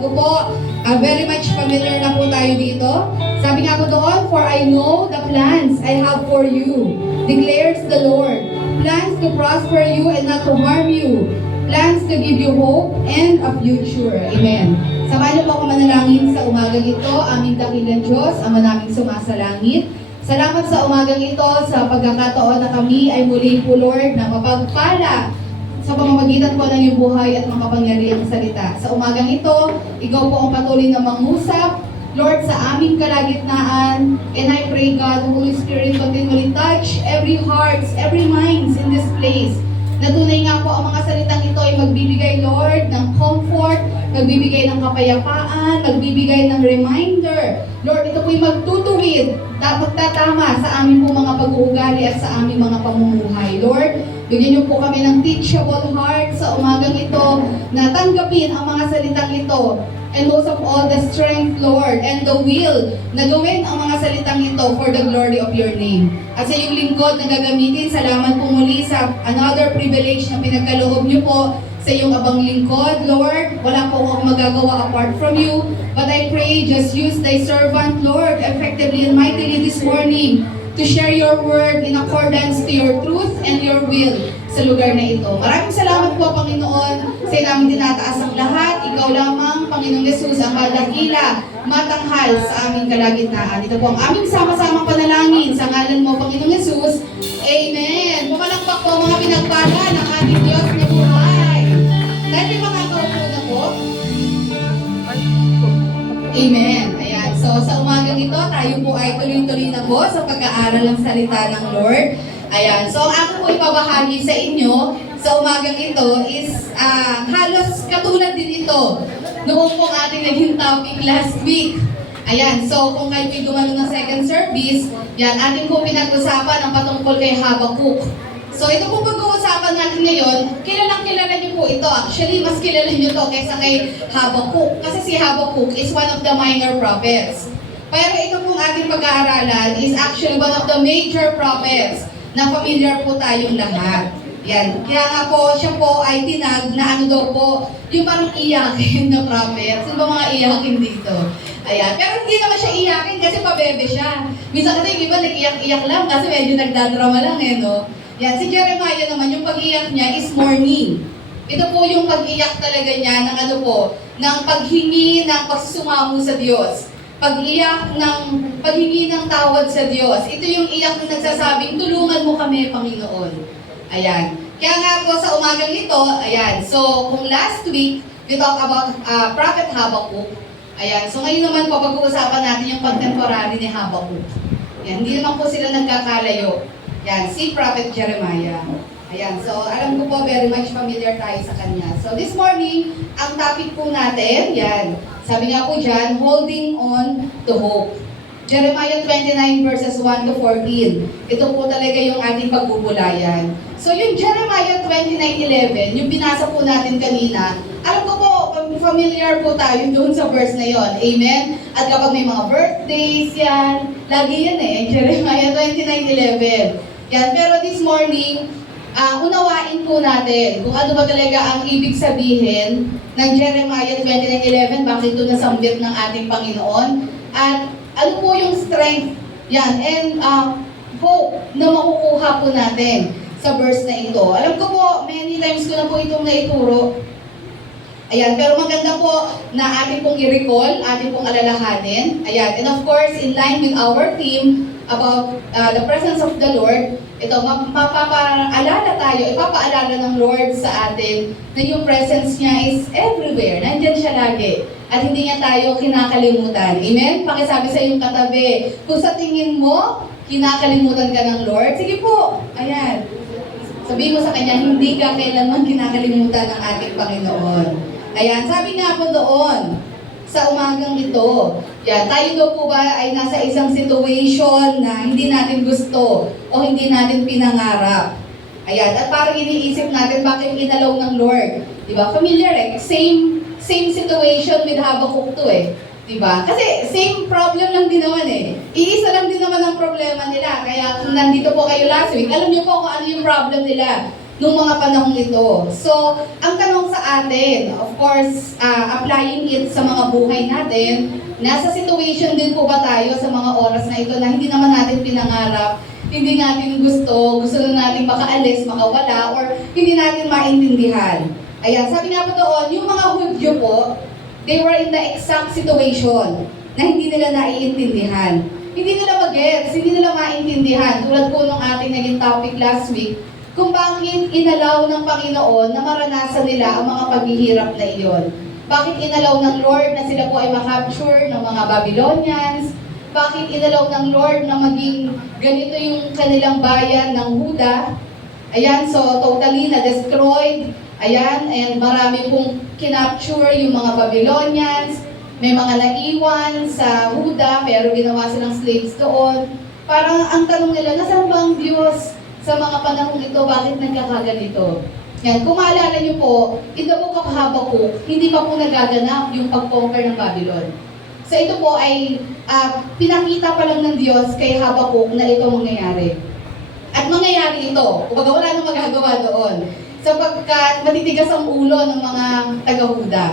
Alam ko po, very much familiar na po tayo dito. Sabi nga po doon, for I know the plans I have for you, declares the Lord. Plans to prosper you and not to harm you. Plans to give you hope and a future. Amen. Samahan niyo po ako manalangin sa umagang ito, aming dakilang Diyos, Ama naming sumasalangit. Salamat sa umagang ito, sa pagkakataon na kami ay muli po, Lord, na mapagpala sa pamamagitan po ng iyong buhay at makapangyarihang salita. Sa umagang ito, ikaw po ang patuloy na mangusap, Lord, sa aming kalagitnaan. And I pray, God, the Holy Spirit continually touch every hearts, every minds in this place. Na tunay nga po ang mga salitang ito ay magbibigay, Lord, ng comfort, magbibigay ng kapayapaan, magbibigay ng reminder. Lord, ito po'y magtutuwid, dapat tatama sa aming po mga pag-uugali at sa aming mga pamumuhay. Lord, bigyan niyo po kami ng teachable heart sa umagang ito na tanggapin ang mga salitang ito. And most of all, the strength, Lord, and the will na gawin ang mga salitang ito for the glory of your name. At sa iyong lingkod na gagamitin, salamat po muli sa another privilege na pinagkaloob niyo po sa iyong abang lingkod, Lord. Wala po akong magagawa apart from you. But I pray, just use thy servant, Lord, effectively and mightily this morning to share your word in accordance to your truth and your will sa lugar na ito. Maraming salamat po, Panginoon, sa namin tinataas ang lahat. Ikaw lamang, Panginoong Yesus, ang madakila, matanghal sa aming kalagitnaan. Ito po ang aming sama-samang panalangin sa ngalan mo, Panginoong Yesus. Amen. Pumalakpak po mga pinagpala ng ating Diyos na buhay. Dahil may mga kaupo na po. Amen. Ayan. So, sa umagang ito, tayo po ay tuloy-tuloy na po sa pag-aaral ng salita ng Lord. Ayan. So, ang ako po ipabahagi sa inyo sa umagang ito is halos katulad din ito noong pong ating naging topic last week. Ayan. So, kung kayo may dumalo ng second service, yan, ating po pinag-usapan ang patungkol kay Habakkuk. So, ito po pag-uusapan natin ngayon, kilalang-kilala niyo po ito. Actually, mas kilala niyo to kaysa kay Habakkuk. Kasi si Habakkuk is one of the minor prophets. Pero ito pong ating pag-aaralan is actually one of the major prophets na familiar po tayong lahat. Yan. Kaya nga po, siya po ay tinag na ano daw po, yung parang iyakin na prophet. Sino ba mga iyakin dito? Ayan. Pero hindi naman siya iyakin kasi pabebe siya. Minsan kasi yung iba nag-iyak-iyak lang kasi medyo nagdadrama lang no? Yan. Si Jeremiah naman, yung pag-iyak niya is mourning. Ito po yung pag-iyak talaga niya ng ano po, ng paghingi ng pagsusumamo sa Diyos. Paghingi ng tawad sa Diyos. Ito yung iyak na nagsasabing, tulungan mo kami, Panginoon. Ayan. Kaya nga po sa umagang ito, ayan. So, kung last week, we talk about Prophet Habakkuk. Ayan. So, ngayon naman po, pag-uusapan natin yung contemporary ni Habakkuk. Ayan. Hindi naman po sila nagkakalayo. Ayan. Si Prophet Jeremiah. Ayan. So, alam ko po, very much familiar tayo sa kanya. So, this morning, ang topic po natin, yan. Sabi nga po dyan, holding on to hope. Jeremiah 29 verses 1 to 14. Ito po talaga yung ating pagbubulayan. So yung Jeremiah 29:11, yung binasa po natin kanina, alam ko po, familiar po tayo doon sa verse na yon. Amen? At kapag may mga birthdays yan, lagi yan Jeremiah 29:11. Yan, pero this morning, unawain po natin kung ano ba talaga ang ibig sabihin ng Jeremiah 29:11, bakit ito nasambit ng ating Panginoon, at ano po yung strength, yan, and hope na makukuha po natin sa verse na ito. Alam ko po, many times ko na po itong naituro. Ayan, pero maganda po na ating pong i-recall, ating pong alalahanin. Ayan, and of course, in line with our theme about the presence of the Lord, ito, mapapaalala tayo, ipapaalala ng Lord sa atin na yung presence niya is everywhere. Nandyan siya lagi. At hindi niya tayo kinakalimutan. Amen? Pakisabi sa iyong katabi, kung sa tingin mo, kinakalimutan ka ng Lord, sige po. Ayan. Sabihin mo sa kanya, hindi ka kailanman kinakalimutan ng ating Panginoon. Ayan, sabi nga po doon, sa umagang ito, yan, tayo daw po ba ay nasa isang situation na hindi natin gusto o hindi natin pinangarap. Ayan, at parang iniisip natin bakit inalaw ng Lord. Diba? Familiar Same situation with Habakkuk to Diba? Kasi same problem lang din naman Iisa lang din naman ang problema nila. Kaya kung nandito po kayo last week, alam niyo po kung ano yung problem nila. nung mga panahong ito. So, ang tanong sa atin, of course, applying it sa mga buhay natin, nasa situation din po ba tayo sa mga oras na ito na hindi naman natin pinangarap, hindi natin gusto lang natin makaalis, makawala, or hindi natin maintindihan. Ayan, sabi nga po doon, yung mga Hudyo po, they were in the exact situation na hindi nila naiintindihan. Hindi nila mag-gets, hindi nila maintindihan. Tulad po nung ating naging topic last week, kung bakit inalaw ng Panginoon na maranasan nila ang mga paghihirap na iyon. Bakit inalaw ng Lord na sila po ay makapture ng mga Babylonians? Bakit inalaw ng Lord na maging ganito yung kanilang bayan ng Huda? Ayan, so totally na-destroyed. Ayan, and marami pong kinapture yung mga Babylonians. May mga naiwan sa Huda, pero ginawa silang slaves doon. Parang ang tanong nila, nasaan ba ang Diyos sa mga panahong ito? Bakit nagkakaganito? Yan, kung maalala niyo po, in the book of Habakkuk, hindi pa po nagaganap yung pag-conquer ng Babylon. So ito po ay pinakita pa lang ng Diyos kay Habakkuk na ito mangyayari. At mangyayari ito, kumbaga wala nang magagawa doon. Sapagkat matitigas ang ulo ng mga taga-Huda.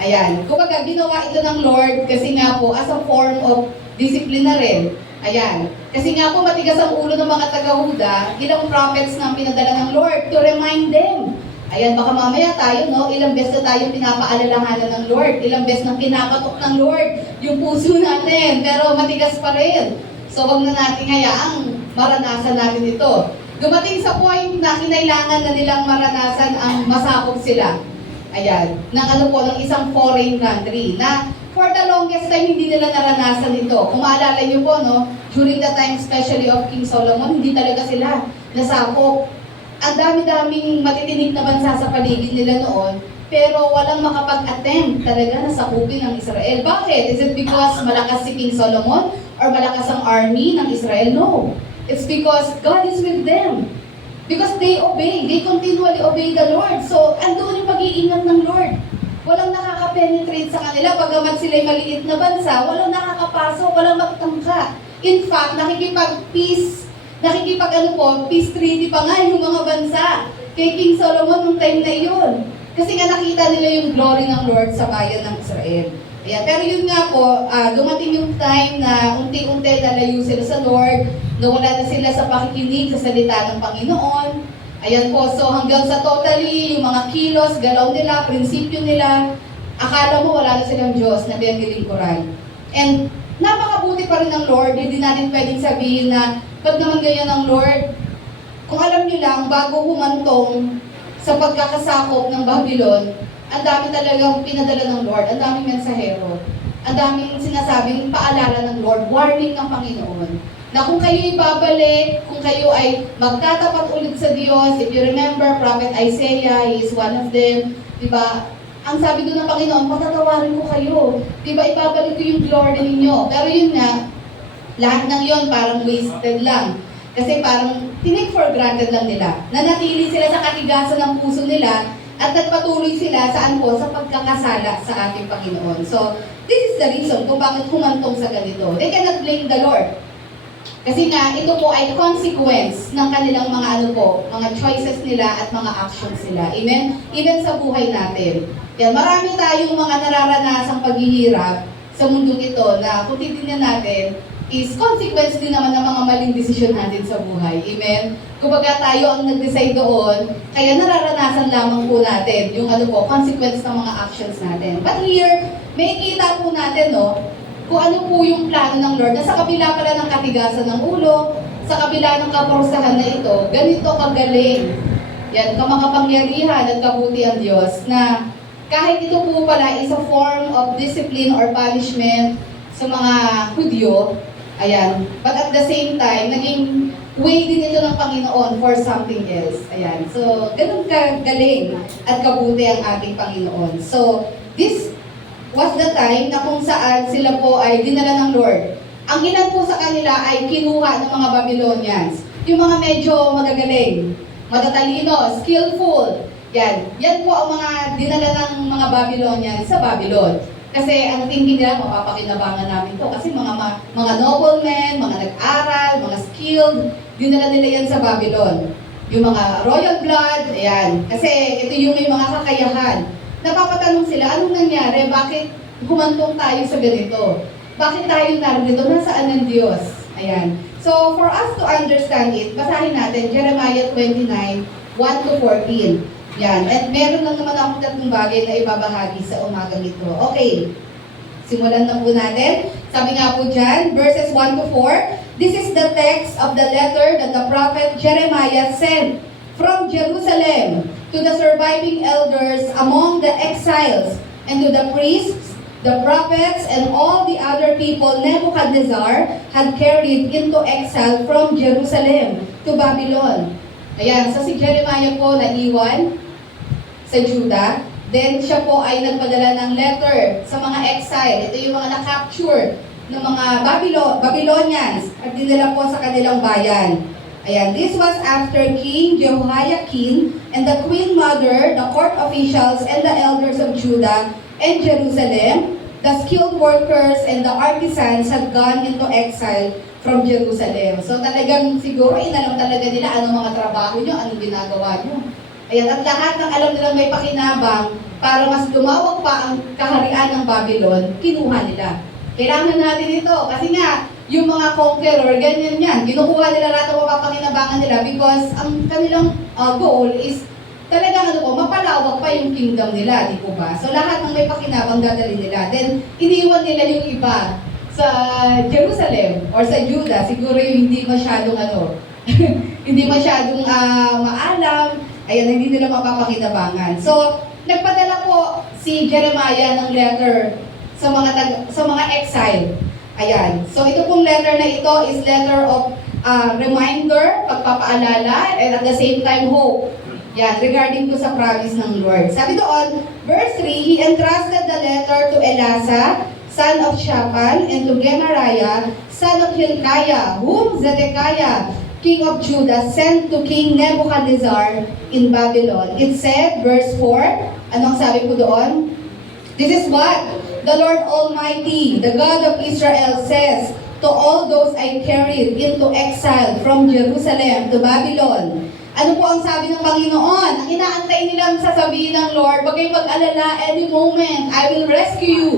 Ayan, kumbaga ginawa ito ng Lord kasi nga po as a form of discipline na rin. Ayan, kasi nga po matigas ang ulo ng mga taga-Huda, ilang prophets na pinadala ng Lord to remind them. Ayan, baka mamaya tayo, no, ilang beses na tayo pinapaalalahanan ng Lord, ilang beses na pinapatok ng Lord yung puso natin, pero matigas pa rin. So wag na natin hayaang maranasan natin ito. Dumating sa point na kinailangan na nilang maranasan ang masakop sila. Ayan, ng ng isang foreign country na for the longest time hindi nila naranasan ito. Kung maalala niyo po, no, during the time especially of King Solomon, hindi talaga sila nasakop. Ang dami-daming matitinig na bansa sa paligid nila noon, pero walang makapag-attempt talaga na sakupin ang Israel. Bakit? Is it because malakas si King Solomon or malakas ang army ng Israel? No. It's because God is with them. Because they obey, they continually obey the Lord. So, andun yung pag-iingat ng Lord. Walang nakaka-penetrate sa kanila, bagamat sila'y maliit na bansa, walang nakakapasok, walang magtangka. In fact, peace treaty pa nga yung mga bansa kay King Solomon nung time na iyon. Kasi nga nakita nila yung glory ng Lord sa bayan ng Israel. Ayan. Pero yun nga po, dumating yung time na unti-unti nalayo sila sa Lord, nawala na sila sa pakikinig sa salita ng Panginoon. Ayan po, so hanggang sa totally, yung mga kilos, galaw nila, prinsipyo nila, akala mo wala na silang Diyos na pinagilingkuran. And napakabuti pa rin ng Lord, hindi natin pwedeng sabihin na, ba't naman ganyan ng Lord? Kung alam niyo lang, bago humantong sa pagkakasakop ng Babylon, ang dami talagang pinadala ng Lord, ang daming mensahero, ang daming sinasabing paalala ng Lord, warning ng Panginoon, na kung kayo ibabalik, kung kayo ay magtatapat ulit sa Diyos, if you remember, Prophet Isaiah, he is one of them, diba? Ang sabi doon ng Panginoon, patatawarin ko kayo, diba, ibabalik ko yung glory ninyo. Pero yun nga, lahat ng yun parang wasted lang. Kasi parang tinake for granted lang nila. Nanatili sila sa katigasan ng puso nila at nagpatuloy sila saan po? Sa pagkakasala sa ating Panginoon. So, this is the reason kung bakit humantong sa ganito. They cannot blame the Lord. Kasi nga, ito po ay consequence ng kanilang mga mga choices nila at mga actions nila. Amen? Even sa buhay natin. Yan, marami tayong mga nararanasang paghihirap sa mundong ito na kung titignan natin, is consequence din naman ng mga maling desisyon natin sa buhay. Amen? Kumbaga tayo ang nag-decide doon, kaya nararanasan lamang po natin yung consequence ng mga actions natin. But here, may kita po natin, no, kung ano po yung plano ng Lord na sa kabila pala ng katigasan ng ulo, sa kabila ng kaparusahan na ito, ganito kagaling. Yan, kamakapangyarihan at kabuti ang Diyos na kahit ito po pala is a form of discipline or punishment sa mga Hudyo, ayan, but at the same time, naging way din ito ng Panginoon for something else. Ayan, so ganun kagaling at kabuti ang ating Panginoon. So, this was the time na kung saan sila po ay dinala ng Lord. Ang ilan po sa kanila ay kinuha ng mga Babylonians. Yung mga medyo magagaling, matatalino, skillful. Yan po ang mga dinala ng mga Babylonians sa Babylon. Kasi ang thinking nila, mapapakinabangan namin to. Kasi mga noblemen, mga nag-aral, mga skilled, dinala nila yan sa Babylon. yung mga royal blood, ayan. Kasi ito yung may mga kakayahan. Napapatanong sila, anong nangyari? Bakit humantong tayo sa ganito? Bakit tayo narito? Nasaan ang Diyos? Ayan. So, for us to understand it, basahin natin Jeremiah 29, 1 to 14. Yan. At meron lang naman akong tatlong bagay na ibabahagi sa umagang ito. Okay. Simulan na po natin. Sabi nga po dyan, verses 1 to 4, this is the text of the letter that the prophet Jeremiah sent from Jerusalem to the surviving elders among the exiles and to the priests, the prophets, and all the other people Nebuchadnezzar had carried into exile from Jerusalem to Babylon. Ayan, so si Jeremiah po naiwan sa Judah. Then siya po ay nagpadala ng letter sa mga exile. Ito yung mga na-capture ng mga Babylonians at dinala po sa kanilang bayan. Ayan, this was after King Jehoiakim and the queen mother, the court officials, and the elders of Judah and Jerusalem, the skilled workers and the artisans had gone into exile from Jerusalem. So talagang siguro inalam talaga nila anong mga trabaho nyo, anong ginagawa nyo. Ayan, at lahat ng alam nilang may pakinabang para mas lumawak pa ang kaharian ng Babylon, kinuha nila. Kailangan natin ito kasi nga, yung mga conqueror, ganyan yan. Kinukuha nila lahat ng mapapakinabangan nila because ang kanilang goal is talagang mapalawak pa yung kingdom nila, di po ba? So lahat ng may pakinabang dadalhin nila. Then, iniwan nila yung iba sa Jerusalem or sa Judah. Siguro yung hindi masyadong hindi masyadong maalam. Ayan, hindi nila mapapakinabangan. So, nagpadala po si Jeremiah ng letter sa mga exile. Ayan. So, ito pong letter na ito is letter of reminder, pagpapaalala, and at the same time, hope. Yan, regarding po sa promise ng Lord. Sabi doon, verse 3, he entrusted the letter to Elasa, son of Shaphan, and to Gemariah, son of Hilkiah, whom Zedekiah, king of Judah, sent to King Nebuchadnezzar in Babylon. It said, verse 4, anong sabi po doon? This is what the Lord Almighty, the God of Israel, says to all those I carried into exile from Jerusalem to Babylon. Ano po ang sabi ng Panginoon? Ang inaantay nilang sasabihin ng Lord, wag kayong mag-alala, any moment, I will rescue you.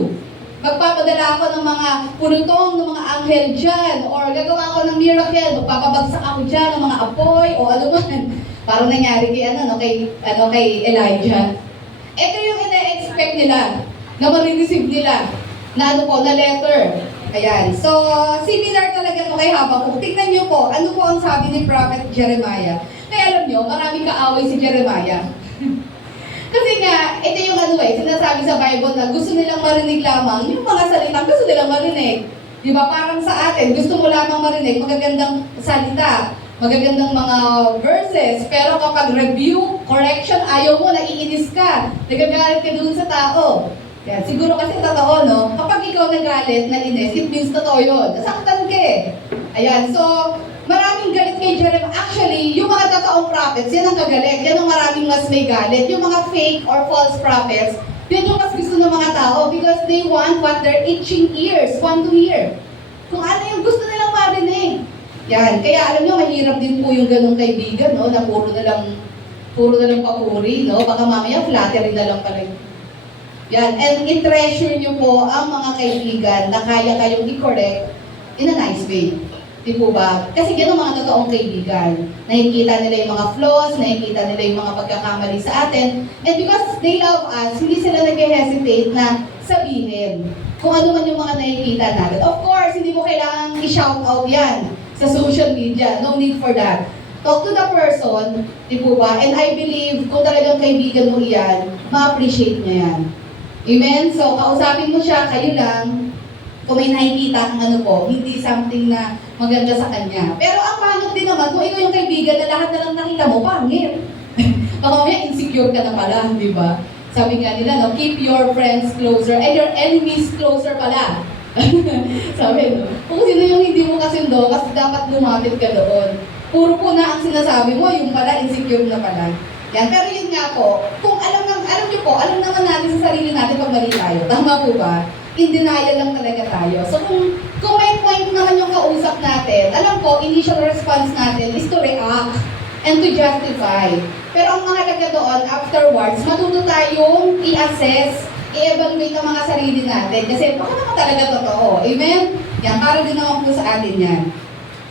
Magpapadala ako ng mga punutong, ng mga anghel dyan, or gagawa ako ng miracle, magpapabagsak ako dyan ng mga apoy, o ano man. Parang nangyari kay Elijah. Ito yung ina-expect nila, na marireceive nila, na na letter. Ayan. So, similar talaga ito kay Habakuk. Tignan niyo po, ano po ang sabi ni Prophet Jeremiah. Kaya alam niyo, maraming kaaway si Jeremiah. Kasi nga, ito yung sinasabi sa Bible na gusto nilang marinig lamang yung mga salitang gusto nilang marinig. Di ba? Parang sa atin, gusto mo lamang marinig magagandang salita, magagandang mga verses, pero kapag review, correction, ayaw mo, naiinis ka, nagagalit ka dun sa tao. Yan, siguro kasi totoo, no? Kapag ikaw nagalit, nainis, it means totoo yun. Nasaktan ka eh. Ayan, so, maraming galit kay Jeremiah. Actually, yung mga totoong prophets, yan ang kagalit. Yan ang maraming mas may galit. Yung mga fake or false prophets, yun yung mas gusto ng mga tao because they want what their itching ears want to hear. Kung ano yung gusto nilang marinig. Yan. Kaya alam nyo, mahirap din po yung ganong kaibigan, no? Na puro na lang papuri, no? Baka mamaya flattery na lang pala yun. Yan. And i-treasure nyo po ang mga kaibigan na kaya kayong i-correct in a nice way. Di po ba? Kasi gano'n mga totoong kaibigan. Nakikita nila yung mga flaws, nakikita nila yung mga pagkakamali sa atin. And because they love us, hindi sila nag-hesitate na sabihin kung ano man yung mga nakikita natin. Of course, hindi mo kailangan i-shout out yan sa social media. No need for that. Talk to the person, di po ba? And I believe, kung talagang kaibigan mo iyan, ma-appreciate niya yan. Amen? So, kausapin mo siya, kayo lang, kung may nakikita kang hindi something na maganda sa kanya. Pero ang pangit din naman, kung ikaw yung kaibigan na lahat na lang nakita mo, pangit. Baka may insecure ka na pala, di ba? Sabi nga nila, no, keep your friends closer and your enemies closer pala. Sabi, no? Kung sino yung hindi mo kasundo, kasi dapat lumapit ka doon. Puro po na ang sinasabi mo, yung pala, insecure na pala. Yan, pero yun nga po, kung alam niyo po, alam naman natin sa sarili natin pag mali tayo. Tama po ba? In denial lang talaga tayo. So kung may point naman yung kausap natin, alam ko, initial response natin is to react. and to justify. Pero ang mahalaga doon, afterwards, matuto tayong i-assess, i-evaluate ang mga sarili natin. Kasi baka naman talaga totoo. Amen? Yan, para din naman po sa atin yan.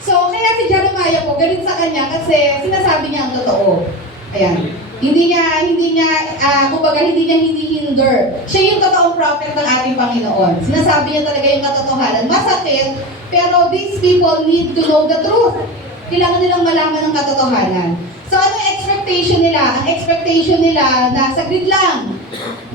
So, kaya si Jeremiah po, galit sa kanya kasi sinasabi niya ang totoo. Ayan. Hindi niya hinihinder. Siya yung totoong prophet ng ating Panginoon. Sinasabi niya talaga yung katotohanan. Masakit, pero these people need to know the truth. Kailangan nilang malaman ng katotohanan. So, ano yung expectation nila? Ang expectation nila na saglit lang.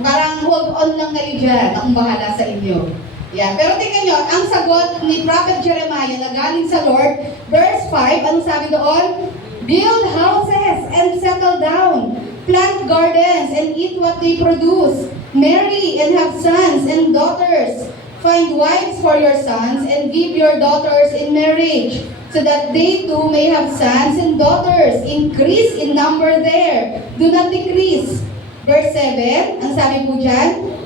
Parang hold on lang kayo dyan. Akong bahala sa inyo. Yeah. Pero tingnan nyo, ang sagot ni Prophet Jeremiah na galing sa Lord, verse 5, anong sabi doon? Build houses and settle down. Plant gardens and eat what they produce. Marry and have sons and daughters. Find wives for your sons and give your daughters in marriage, so that they too may have sons and daughters. Increase in number there. Do not decrease. Verse 7, ang sabi po dyan,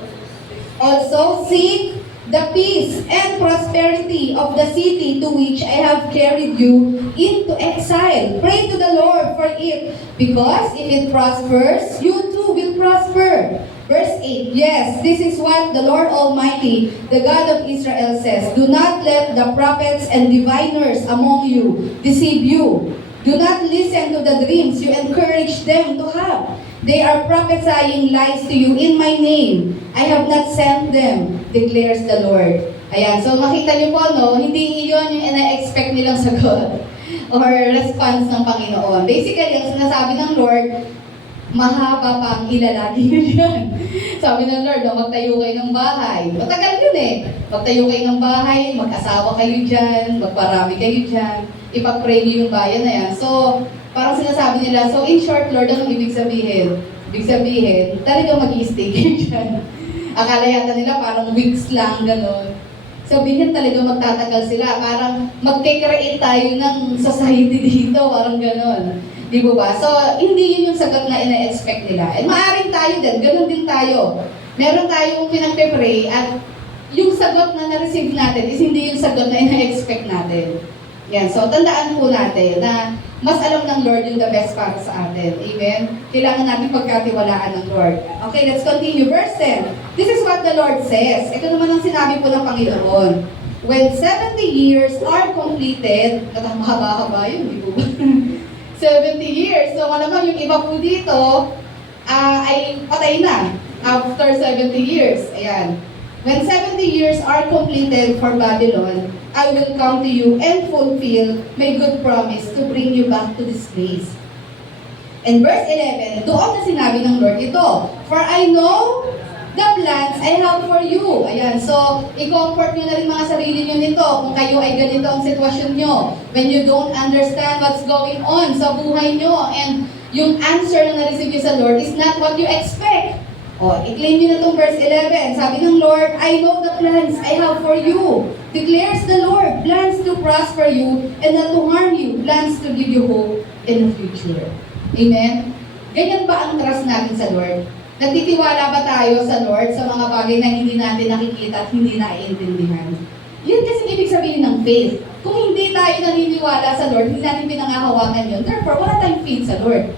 also seek the peace and prosperity of the city to which I have carried you into exile. Pray to the Lord for it, because if it prospers, you too will prosper. Verse 8, yes, this is what the Lord Almighty, the God of Israel says, do not let the prophets and diviners among you deceive you. Do not listen to the dreams you encourage them to have. They are prophesying lies to you in my name. I have not sent them, declares the Lord. Ayan, so makita niyo po, no, hindi iyon yung ina-expect nilang sagot or response ng Panginoon. Basically, ang sinasabi ng Lord, mahaba pa ang ilalagi nyo yan. Sabi ng Lord, magtayo kayo ng bahay. Matagal yun eh. Magtayo kayo ng bahay, mag-asawa kayo dyan, magparami kayo dyan, ipag-pray niyo yung bayan na yan. So, parang sinasabi nila, so in short, Lord, anong ibig sabihin? Ibig sabihin, talagang mag-i-stay kayo dyan. Akala yata nila parang weeks lang, gano'n. Sabihin talaga magtatagal sila, parang mag-create tayo ng society dito, parang gano'n. Di ba ba? So, hindi yun yung sagot na ina-expect nila. And maaaring tayo din, gano'n din tayo. Meron tayong pinagpe-pray at yung sagot na na-receive natin is hindi yung sagot na ina-expect natin. Yan, so tandaan po natin na mas alam ng Lord yung the best para sa atin. Amen? Kailangan natin pagkatiwalaan ng Lord. Okay, let's continue. Verse 10. This is what the Lord says. Ito naman ang sinabi po ng Panginoon. When 70 years are completed, mahaba-haba yun, di po ba? 70 years. So, malamang yung iba po dito ay patay na after 70 years. Ayan. When 70 years are completed for Babylon, I will come to you and fulfill my good promise to bring you back to this place. And verse 11, doon na sinabi ng Lord ito, for I know the plans I have for you. Ayan, so i-comfort nyo na rin mga sarili nyo nito kung kayo ay ganito ang sitwasyon nyo. When you don't understand what's going on sa buhay nyo and yung answer na na-receive nyo sa Lord is not what you expect. O, i-claim nyo na itong verse 11. Sabi ng Lord, I know the plans I have for you. Declares the Lord, plans to prosper you and not to harm you, plans to give you hope in the future. Amen? Ganyan ba ang trust natin sa Lord? Nagtitiwala ba tayo sa Lord sa mga bagay na hindi natin nakikita at hindi naiintindihan? Yun kasi ibig sabihin ng faith. Kung hindi tayo naniniwala sa Lord, hindi natin pinangahawakan yun, therefore wala tayong faith sa Lord.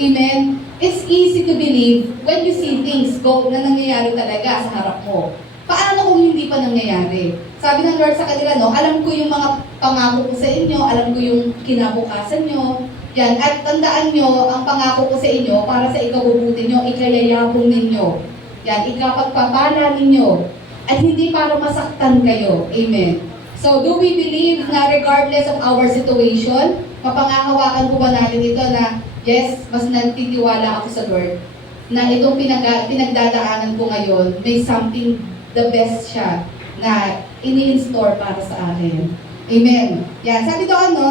Amen? It's easy to believe when you see things na nangyayari talaga sa harap mo. Paano kung hindi pa nangyayari? Sabi ng Lord sa kanila, no, alam ko yung mga pangako ko sa inyo, alam ko yung kinabukasan nyo. Yan, at tandaan nyo, ang pangako ko sa inyo, para sa ikabubuti nyo, ikayayabong ninyo. Yan, ikapagpapala ninyo. At hindi para masaktan kayo. Amen. So, do we believe na regardless of our situation, mapangahawakan po ba natin ito na yes, mas nagtitiwala ako sa Lord na itong pinagdadaanan ko ngayon, may something the best siya na ini-install para sa akin. Amen. Yan, sabi doon, no?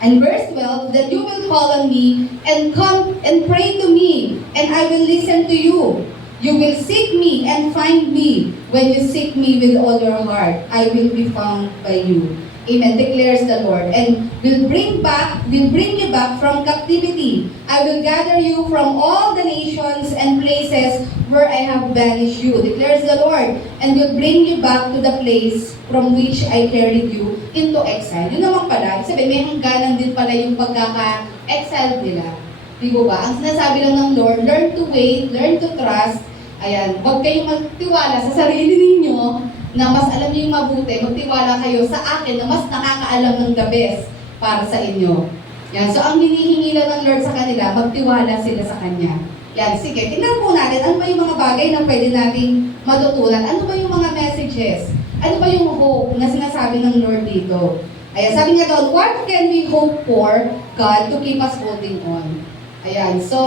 And verse 12, that you will call on me and come and pray to me, and I will listen to you. You will seek me and find me when you seek me with all your heart. I will be found by you. Amen, declares the Lord. And will bring you back from captivity. I will gather you from all the nations and places where I have banished you, declares the Lord, and will bring you back to the place from which I carried you into exile. Yun naman pala, sabi, may hangganan din pala yung pagkaka-exile nila. Di ba? Ang sinasabi lang ng Lord, learn to wait, learn to trust. Ayan, huwag kayong magtiwala sa sarili ninyo na mas alam niyo yung mabuti, magtiwala kayo sa akin na mas nakakaalam ng the best para sa inyo. Yan, so ang hinihingi lang ng Lord sa kanila, magtiwala sila sa Kanya. Yan, sige, tingnan po natin, ano ba yung mga bagay na pwede nating matutunan? Ano ba yung mga messages? Ano ba yung hope na sinasabi ng Lord dito? Ayan, sabi nga doon, what can we hope for God to keep us holding on? Ayan, so,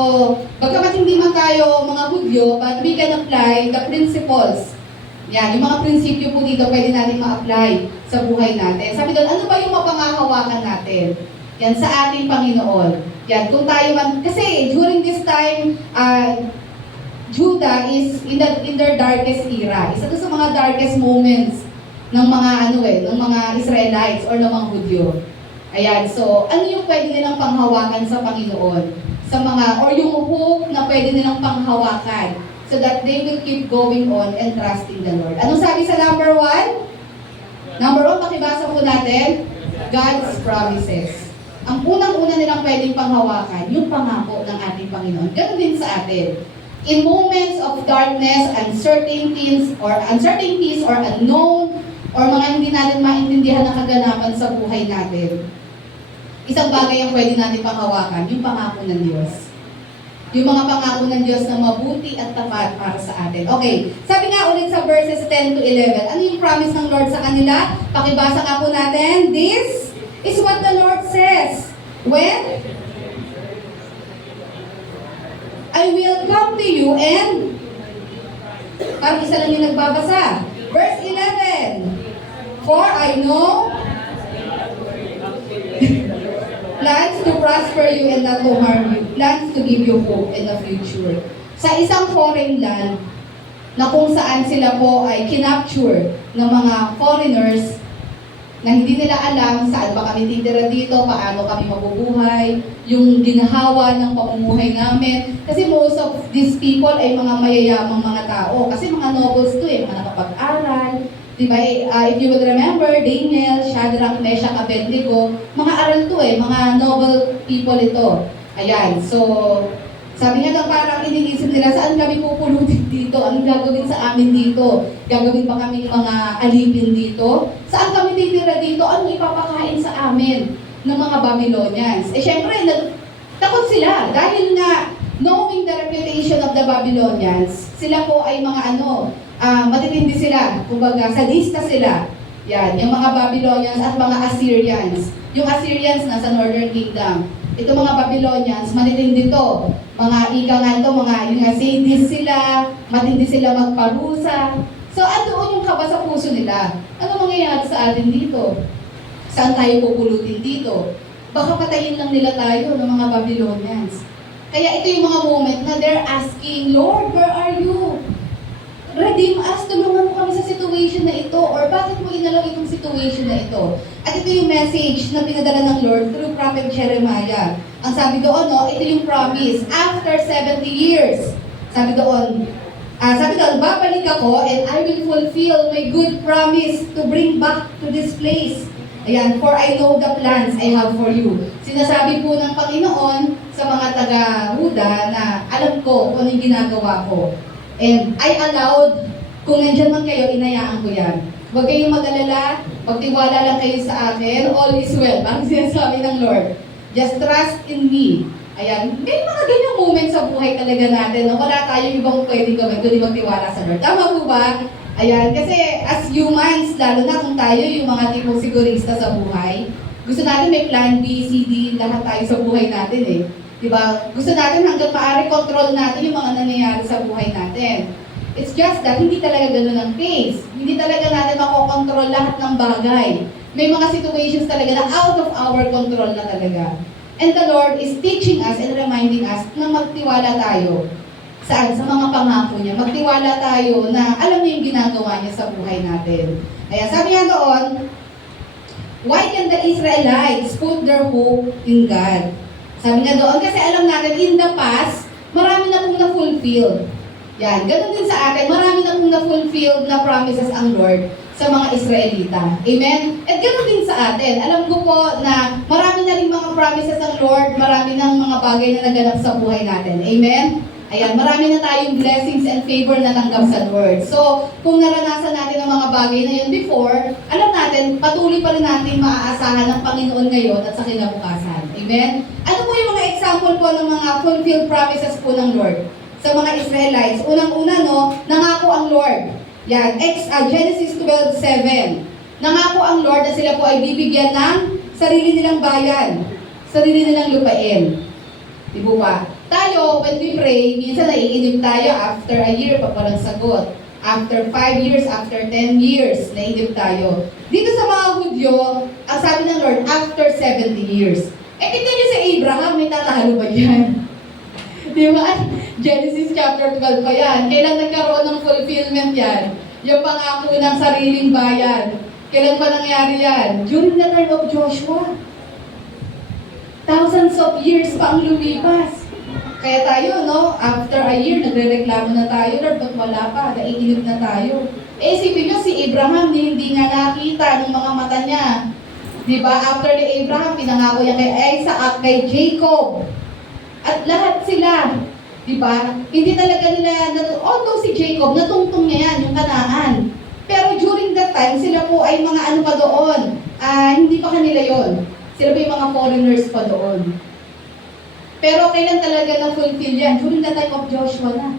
bagamat hindi man tayo mga Hudyo, but we can apply the principles. Yan, yung mga prinsipyo po dito pwede natin ma-apply sa buhay natin. Sabi doon, ano ba yung mapangahawakan natin? Yan, sa ating Panginoon. Yan, kung tayo man, kasi during this time, Judah is in their darkest era. Isa to sa mga darkest moments ng mga ng mga Israelites or ng mga Hudyo. Ayan, so ano yung pwede nilang panghawakan sa Panginoon? Sa mga, or yung hope na pwede nilang panghawakan so that they will keep going on and trusting the Lord. Anong sabi sa number 1? Number 1, pakibasa po natin, God's promises. Ang unang-una nilang pwedeng panghawakan, yung pangako ng ating Panginoon. Ganun din sa atin. In moments of darkness, uncertainties or unknown, or mga hindi natin maintindihan na kaganapan sa buhay natin, isang bagay ang pwede natin panghawakan, yung pangako ng Diyos. Yung mga pangako ng Diyos na mabuti at tapat para sa atin. Okay, sabi nga ulit sa verses 10 to 11, ano yung promise ng Lord sa kanila? Pakibasa nga po natin, this is what the Lord says. When I will come to you and parang isa lang yung nagbabasa. Verse 11, for I know plans to prosper you and not to harm you. Plans to give you hope in the future. Sa isang foreign land, na kung saan sila po ay kinapture ng mga foreigners na hindi nila alam saan ba kami titira dito, paano kami mabubuhay, yung ginahawa ng pamumuhay namin. Kasi most of these people ay mga mayayamang mga tao. Kasi mga nobles to mga nakapag-aral. Diba, if you will remember, Daniel, Shadrach, Meshach, Abednego, mga aral to mga noble people ito. Ayan, so, sabi nga lang parang iniisip nila, saan kami pupulutin dito? Anong gagawin sa amin dito? Gagawin pa kaming mga alipin dito? Saan kami titira dito? Ano ipapakain sa amin ng mga Babylonians? Syempre, takot sila dahil nga, knowing the reputation of the Babylonians, sila po ay mga matitindi sila, kumbaga sadista sila. Yan, yung mga Babylonians at mga Assyrians. Yung Assyrians nasa Northern Kingdom. Ito mga Babylonians, matitindi to. Mga ika nga to, mga sadist sila, matindi sila magparusa. So, andoon yung kaba sa puso nila. Ano mangyayari sa atin dito? Saan tayo pupulutin dito? Baka patayin lang nila tayo ng mga Babylonians. Kaya ito yung mga moment na they're asking, Lord, where are you? Redeem us, tulungan mo kami sa situation na ito, or bakit mo inalaw itong situation na ito? At ito yung message na pinadala ng Lord through Prophet Jeremiah. Ang sabi doon, ito yung promise, after 70 years, sabi doon, babalik ako and I will fulfill my good promise to bring back to this place. Ayan, for I know the plans I have for you. Sinasabi po ng Panginoon sa mga taga-Huda na alam ko kung anong ginagawa ko. And I allowed, kung nandyan man kayo, inayaan ko yan. Huwag kayong mag-alala, magtiwala lang kayo sa akin, all is well. Parang sinasabi ng Lord, just trust in me. Ayan, may mga ganyang moment sa buhay talaga natin na wala tayong ibang pwedeng gawin kundi magtiwala sa Lord. Tama po ba? Ayan, kasi as humans, lalo na kung tayo yung mga tipong sigurista sa buhay, gusto natin may plan B, C, D, lahat tayo sa buhay natin Diba? Gusto natin hanggang maaari control natin yung mga nangyayari sa buhay natin. It's just that hindi talaga ganun ang case. Hindi talaga natin makokontrol lahat ng bagay. May mga situations talaga na out of our control na talaga. And the Lord is teaching us and reminding us na magtiwala tayo. Saan? Sa mga pangako niya. Magtiwala tayo na alam niya yung ginagawa niya sa buhay natin. Ayan, sabi nga doon, Why can the Israelites put their hope in God? Sabi nga doon, kasi alam natin, in the past, marami na pong na-fulfill. Yan, ganun din sa atin, marami na pong na-fulfill na promises ang Lord sa mga Israelita. Amen? At ganun din sa atin. Alam ko po na marami na rin mga promises ng Lord, marami ng mga bagay na naganap sa buhay natin. Amen? Ayan, marami na tayong blessings and favor na tanggap sa Lord. So, kung naranasan natin ang mga bagay na yun before, alam natin, patuloy pa rin natin maaasahan ng Panginoon ngayon at sa kinabukasan. Amen? Ano po yung mga example po ng mga fulfilled promises po ng Lord sa mga Israelites? Unang-una, no, nangako ang Lord. Yan, Genesis 12:7. Nangako ang Lord na sila po ay bibigyan ng sarili nilang bayan, sarili nilang lupain. Di ba ba? Tayo, when we pray, minsan naiinip tayo after a year pag walang sagot. After 5 years, after 10 years, naiinip tayo. Dito sa mga Hudyo, ang sabi ng Lord, after 70 years. Eh, tignan niyo si Abraham, may tatalo ba yan? Di ba? Genesis chapter 12 pa yan. Kailan nagkaroon ng fulfillment yan? Yung pangako ng sariling bayan. Kailan pa nangyari yan? During the time of Joshua. Thousands of years pa ang lumipas. Kaya tayo, no, after a year, nagre-reklamo na tayo, Lord, ba't wala pa? Naiinip na tayo. Eh, isipin nyo, si Abraham, hindi nga nakita ng mga mata niya. Diba? After ni Abraham, pinangako niya kay Isaac at kay Jacob. At lahat sila, diba? Hindi talaga nila, although si Jacob, natungtong niya yan, yung Kanaan. Pero during that time, sila po ay mga ano pa doon. Hindi pa kanila yon. Sila po yung mga foreigners pa doon. Pero kailan talaga na-fulfill yan? During the time of Joshua na.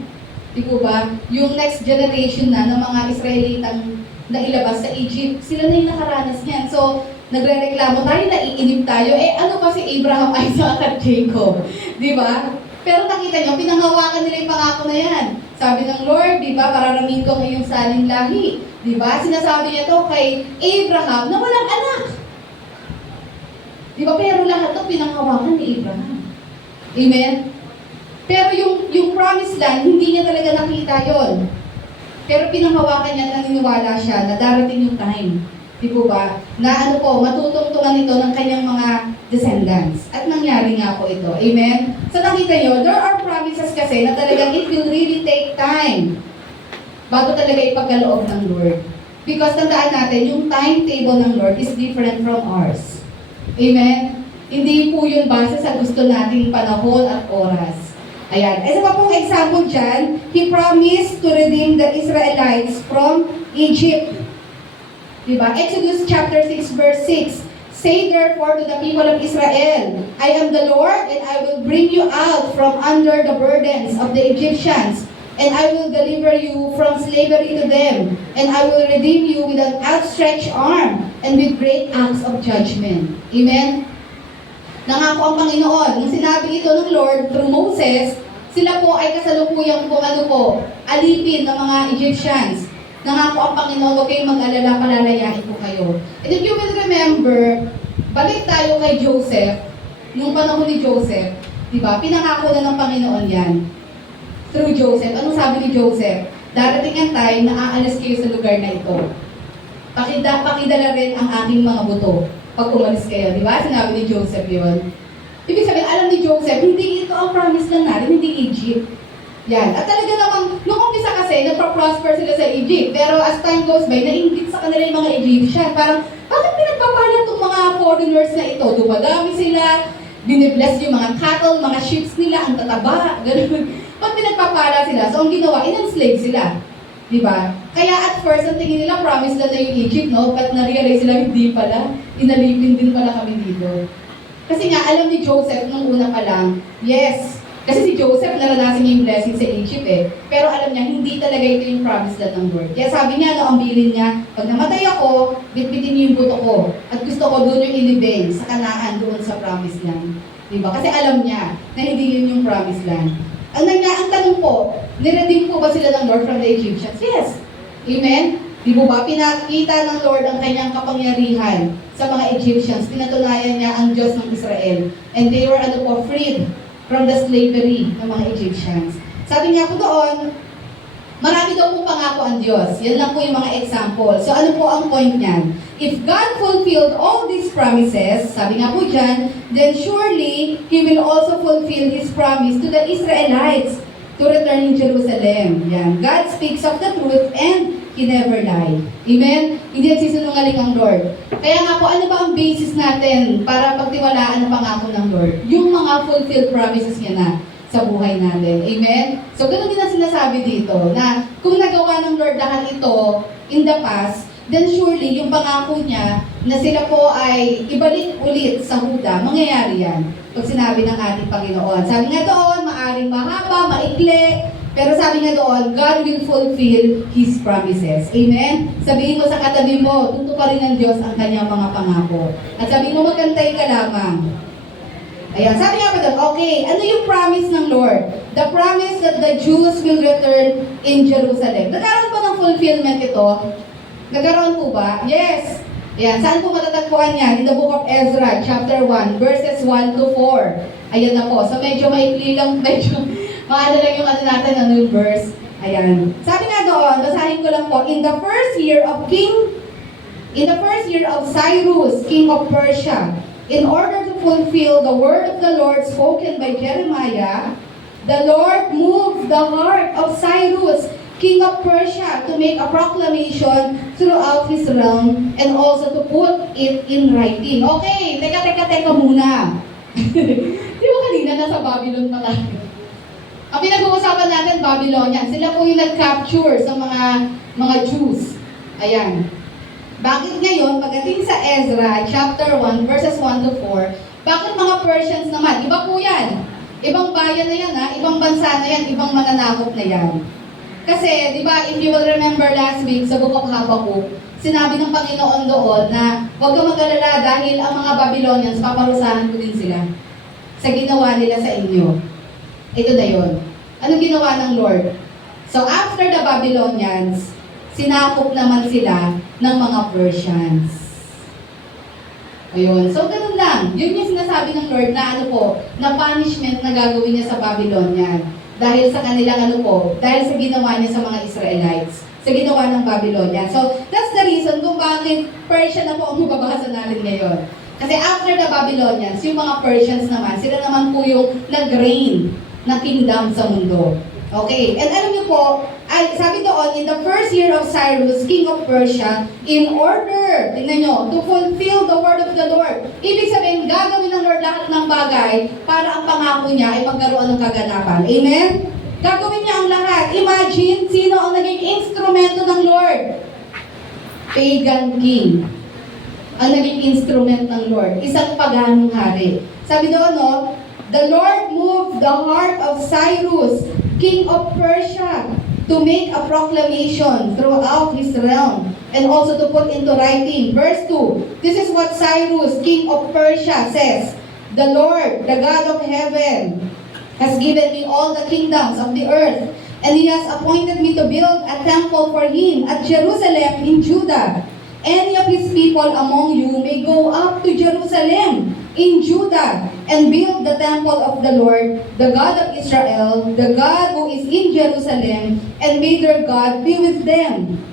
Di po ba? Yung next generation na ng mga Israelitang nailabas sa Egypt, sila na yung nakaranas niyan. So, nagre-reklamo tayo, naiinip tayo. Eh, ano pa si Abraham, Isaac at Jacob? Di ba? Pero nakita nyo, pinangawakan nila yung pangako na yan. Sabi ng Lord, di ba, pararamin ko ngayong saling lahi. Di ba? Sinasabi niya to kay Abraham na walang anak. Di ba? Pero lahat to pinangawakan ni Abraham. Amen? Pero yung promised land, hindi niya talaga nakita yon. Pero pinanghawakan niya, naniniwala siya na darating yung time. Di po ba? Na ano po, matutungtungan ito ng kanyang mga descendants. At nangyari nga po ito. Amen? So nakita nyo, there are promises kasi na talagang it will really take time bago talaga ipagkaloob ng Lord. Because tandaan natin, yung timetable ng Lord is different from ours. Amen? Hindi po yun base sa gusto nating panahon at oras. Ayan. Isa pa pong example dyan, He promised to redeem the Israelites from Egypt. Diba? Exodus chapter 6 verse 6. Say therefore to the people of Israel, I am the Lord, and I will bring you out from under the burdens of the Egyptians, and I will deliver you from slavery to them, and I will redeem you with an outstretched arm and with great acts of judgment. Amen? Nangako ang Panginoon. Nung sinabi ito ng Lord through Moses, sila po ay kasalukuyang alipin ng mga Egyptians. Nangako ang Panginoon, huwag kayong mag-alala, palalayain ko kayo. And if you will remember, balik tayo kay Joseph. Nung panahon ni Joseph, di ba, pinangako na ng Panginoon yan. Through Joseph. Anong sabi ni Joseph? Darating ang time na aalis kayo sa lugar na ito. Pakidala rin ang aking mga buto pag umalis kayo, di ba? Sinabi ni Joseph yun. Ibig sabihin, alam ni Joseph, hindi ito ang promise lang natin, hindi Egypt. Yan. At talaga namang, nung umpisa kasi, nagpa-prosper sila sa Egypt. Pero as time goes by, nainggit sa kanila yung mga Egyptian. Parang, bakit pinagpapala itong mga foreigners na ito? Dumadami sila, binibless yung mga cattle, mga sheep nila, ang tataba, gano'n. Pag pinagpapala sila, so ang ginawa, in-enslave sila. Diba? Kaya at first, ang tingin nila, promise lang na yung Egypt, no? But na-realize sila, hindi pala. Inalipin din pala kami dito. Kasi nga, alam ni Joseph nung una pa lang, yes. Kasi si Joseph, naranasan niya yung blessing sa Egypt eh. Pero alam niya, hindi talaga ito yung promise lang ng Lord. Kaya sabi niya, no, ang bilin niya, pag namatay ako, bitbitin niyo yung buto ko. At gusto ko doon yung ilibing sa Kanaan, doon sa promise land. Diba? Kasi alam niya na hindi yun yung promise land. Ang tanong po, niredeem po ba sila ng Lord from the Egyptians? Yes. Amen? Di po ba? Pinakita ng Lord ang kanyang kapangyarihan sa mga Egyptians. Pinatunayan niya ang Diyos ng Israel. And they were freed from the slavery ng mga Egyptians. Sabi niya po doon, Marami daw pong pangako ang Diyos. Yan lang po yung mga example. So ano po ang point niyan? If God fulfilled all these promises, sabi nga po dyan, then surely He will also fulfill His promise to the Israelites to return in Jerusalem. Yan. God speaks of the truth and He never lie. Amen? Hindi nagsisinungaling ang Lord. Kaya nga po, ano ba ang basis natin para pagtiwalaan ang pangako ng Lord? Yung mga fulfilled promises niya na sa buhay natin. Amen? So, ganun din ang sinasabi dito, na kung nagawa ng Lord lahat ito in the past, then surely yung pangako niya na sila po ay ibalik ulit sa Huda, mangyayari yan. Pag sinabi ng ating Panginoon. Sabi nga doon, maaring mahaba, maikli, pero sabi nga doon, God will fulfill His promises. Amen? Sabihin mo sa katabi mo, tutuparin ng Diyos ang kanyang mga pangako. At sabihin mo, magkantay ka lamang. Ayan, sabi nga pa doon, okay, ano yung promise ng Lord? The promise that the Jews will return in Jerusalem. Nagkaroon po ng fulfillment ito? Nagkaroon po ba? Yes. Ayan, saan po matatagpuan yan? In the book of Ezra, chapter 1, verses 1 to 4. Ayan na po. So medyo maikli lang, medyo maano lang yung ano natin, ano yung verse. Ayan. Sabi nga doon, basahin ko lang po, in the first year of Cyrus, king of Persia, in order to fulfill the word of the Lord spoken by Jeremiah, the Lord moved the heart of Cyrus, king of Persia, to make a proclamation throughout his realm and also to put it in writing. Okay, teka muna. Di ba kanina nasa Babylon pa tayo? Ang pinag-uusapan natin, Babylonian. Sila po yung nag-capture sa mga Jews. Ayan. Bakit ngayon, pagdating sa Ezra, chapter 1, verses 1 to 4, bakit mga Persians naman? Iba po yan. Ibang bayan na yan, ha? Ibang bansa na yan, ibang mananakop na yan. Kasi, di ba, if you will remember last week sa Book of Habakkuk, sinabi ng Panginoon doon na huwag kang mag-alala dahil ang mga Babylonians, paparusahan ko din sila sa ginawa nila sa inyo. Ito na yun. Anong ginawa ng Lord? So, after the Babylonians, sinakop naman sila ng mga Persians. Ayun. So, ganun lang. Yun yung sinasabi ng Lord na ano po, na punishment na gagawin niya sa Babylonian. Dahil sa kanilang ano po, dahil sa ginawa niya sa mga Israelites. Sa ginawa ng Babylonian. So, that's the reason kung bakit Persia na po ang mababasa natin ngayon. Kasi after the Babylonians, yung mga Persians naman, sila naman po yung nag-reign na kingdom sa mundo. Okay, and alam niyo po, ay, sabi doon, in the first year of Cyrus, king of Persia, in order, tingnan nyo, to fulfill the word of the Lord. Ibig sabihin, gagawin ng Lord lahat ng bagay para ang pangako niya ay magkaroon ng kaganapan. Amen? Gagawin niya ang lahat. Imagine, sino ang naging instrumento ng Lord? Pagan king. Ang naging instrument ng Lord. Isang paganong hari. Sabi doon, no, the Lord moved the heart of Cyrus, king of Persia, to make a proclamation throughout his realm and also to put into writing. Verse 2, this is what Cyrus, king of Persia, says, the Lord, the God of heaven, has given me all the kingdoms of the earth, and He has appointed me to build a temple for Him at Jerusalem in Judah. Any of His people among you may go up to Jerusalem in Judah and build the temple of the Lord, the God of Israel, the God who is in Jerusalem, and may their God be with them.